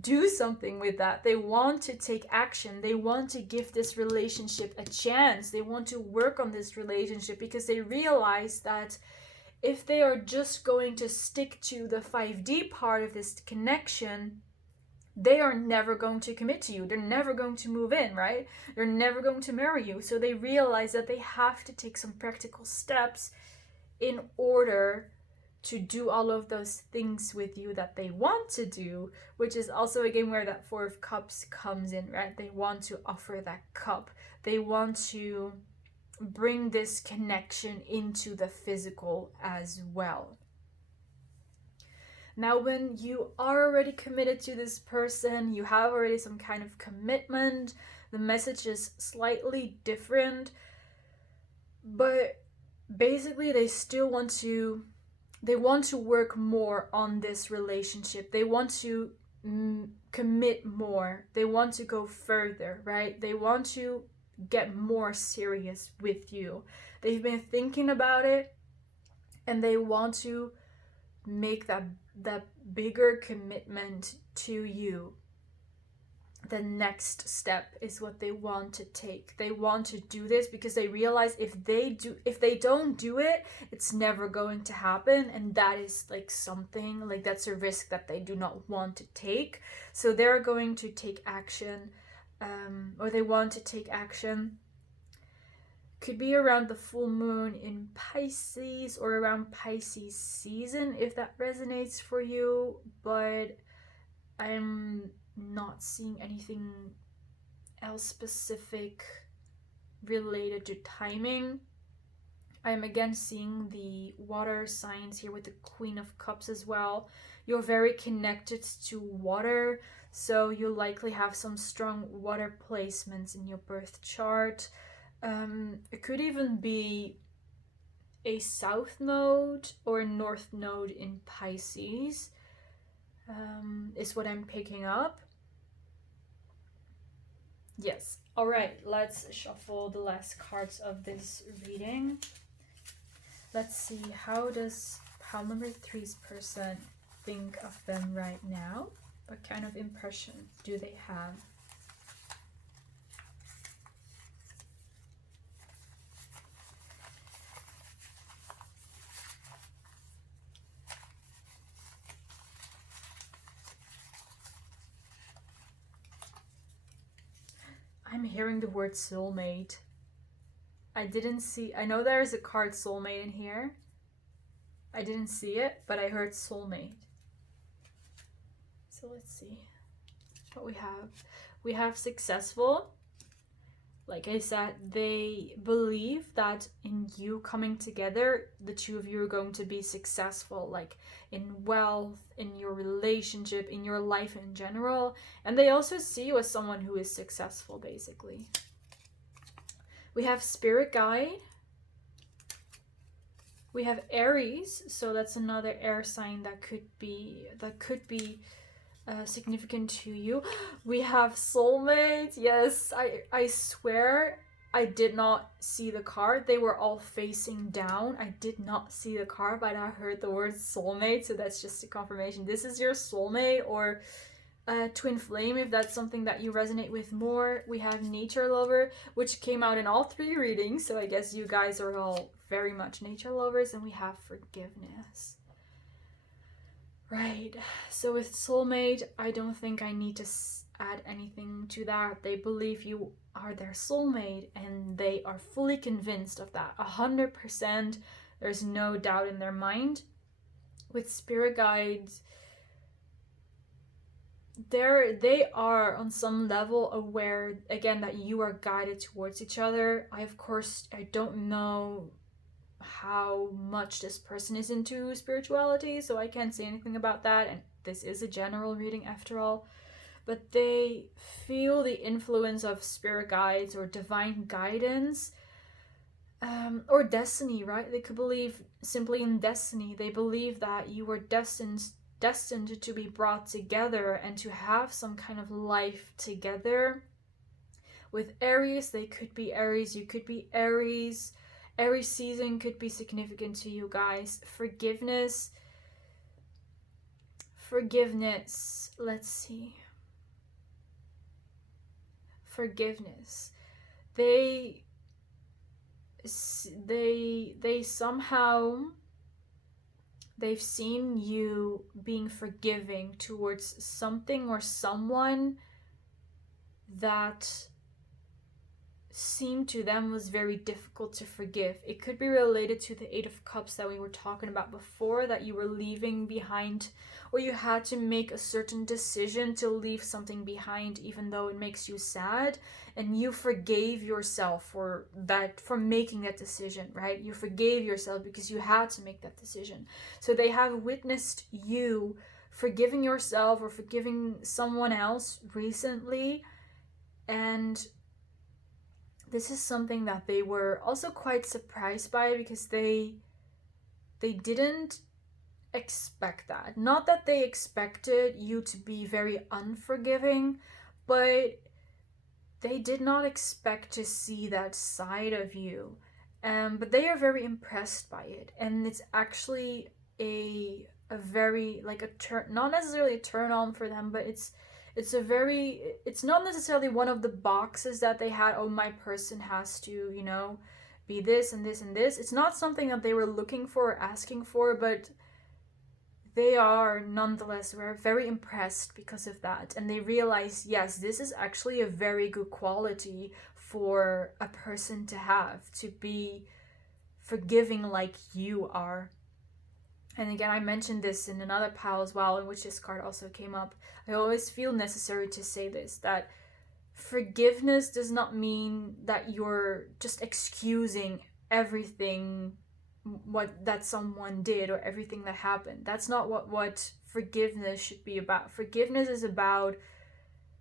do something with that. They want to take action. They want to give this relationship a chance. They want to work on this relationship because they realize that if they are just going to stick to the 5D part of this connection, they are never going to commit to you. They're never going to move in, right? They're never going to marry you. So they realize that they have to take some practical steps in order to do all of those things with you that they want to do, which is also again where that Four of Cups comes in, right? They want to offer that cup. They want to bring this connection into the physical as well. Now, when you are already committed to this person, you have already some kind of commitment, the message is slightly different, but basically they still want to work more on this relationship. They want to commit more. They want to go further, right? They want to get more serious with you. They've been thinking about it, and they want to make that bigger commitment to you. The next step is what they want to take. They want to do this because they realize if they don't do it, it's never going to happen, and that is like something like that's a risk that they do not want to take. So they're going to take action, or they want to take action. Could be around the full moon in Pisces or around Pisces season if that resonates for you, but I'm not seeing anything else specific related to timing. I'm again seeing the water signs here with the Queen of Cups as well. You're very connected to water, so you likely have some strong water placements in your birth chart. It could even be a south node or a north node in Pisces, is what I'm picking up. Yes. All right, let's shuffle the last cards of this reading. Let's see, how does pile number 3's person think of them right now? What kind of impression do they have? I'm hearing the word soulmate. I know there is a card soulmate in here. I didn't see it, but I heard soulmate. So let's see what we have. We have successful. Like I said, they believe that in you coming together, the two of you are going to be successful, like in wealth, in your relationship, in your life in general. And they also see you as someone who is successful, basically. We have spirit guide. We have Aries, so that's another air sign that could be significant to you. We have soulmate. Yes, I swear I did not see the card. They were all facing down. I did not see the card, but I heard the word soulmate, so that's just a confirmation. This is your soulmate or twin flame, if that's something that you resonate with more. We have nature lover, which came out in all 3 readings, so I guess you guys are all very much nature lovers. And we have forgiveness. Right, so with soulmate, I don't think I need to add anything to that. They believe you are their soulmate, and they are fully convinced of that. 100%, there's no doubt in their mind. With spirit guides, they are on some level aware, again, that you are guided towards each other. I don't know how much this person is into spirituality, so I can't say anything about that, and this is a general reading after all, but they feel the influence of spirit guides or divine guidance, or destiny, right? They could believe simply in destiny. They believe that you were destined to be brought together and to have some kind of life together with Aries. They could be Aries, you could be Aries. Aries season could be significant to you guys. Forgiveness. Let's see. Forgiveness. They somehow, they've seen you being forgiving towards something or someone that seemed to them was very difficult to forgive. It could be related to the Eight of Cups that we were talking about before, that you were leaving behind, or you had to make a certain decision to leave something behind even though it makes you sad, and you forgave yourself for that, for making that decision, right? You forgave yourself because you had to make that decision. So they have witnessed you forgiving yourself or forgiving someone else recently, and this is something that they were also quite surprised by, because they didn't expect that. Not that they expected you to be very unforgiving, but they did not expect to see that side of you. But they are very impressed by it, and it's actually a very, like, a turn, not necessarily a turn on for them, but it's not necessarily one of the boxes that they had, oh, my person has to, you know, be this and this and this. It's not something that they were looking for or asking for, but they are nonetheless very impressed because of that. And they realize, yes, this is actually a very good quality for a person to have, to be forgiving like you are. And again, I mentioned this in another pile as well, in which this card also came up. I always feel necessary to say this, that forgiveness does not mean that you're just excusing everything that someone did or everything that happened. That's not what forgiveness should be about. Forgiveness is about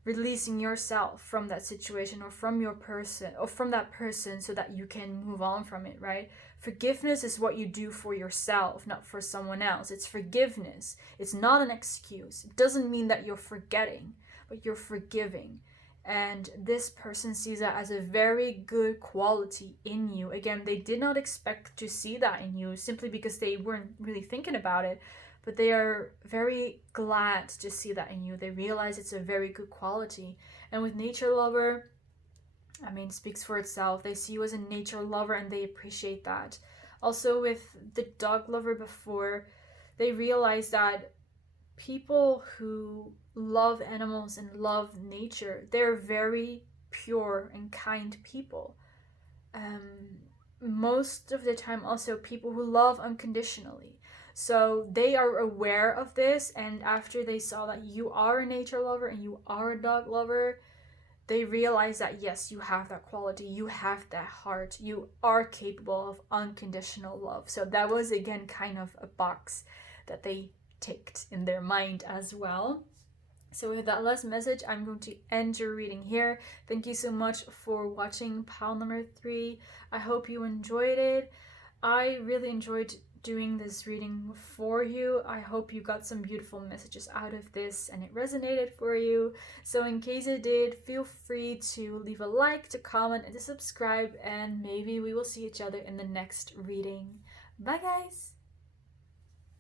releasing yourself from that situation or from your person or from that person, so that you can move on from it, right? Forgiveness is what you do for yourself, not for someone else. It's forgiveness. It's not an excuse. It doesn't mean that you're forgetting, but you're forgiving. And this person sees that as a very good quality in you. Again, they did not expect to see that in you simply because they weren't really thinking about it, but they are very glad to see that in you. They realize it's a very good quality. And with Nature Lover, I mean, it speaks for itself. They see you as a nature lover and they appreciate that. Also with the Dog Lover before, they realize that people who love animals and love nature, they're very pure and kind people. Most of the time also people who love unconditionally. So they are aware of this, and after they saw that you are a nature lover and you are a dog lover, they realize that yes, you have that quality, you have that heart, you are capable of unconditional love. So that was again kind of a box that they ticked in their mind as well. So with that last message, I'm going to end your reading here. Thank you so much for watching pile number 3. I hope you enjoyed it. I really enjoyed doing this reading for you. I hope you got some beautiful messages out of this and it resonated for you. So in case it did, feel free to leave a like, to comment, and to subscribe, and maybe we will see each other in the next reading. Bye guys!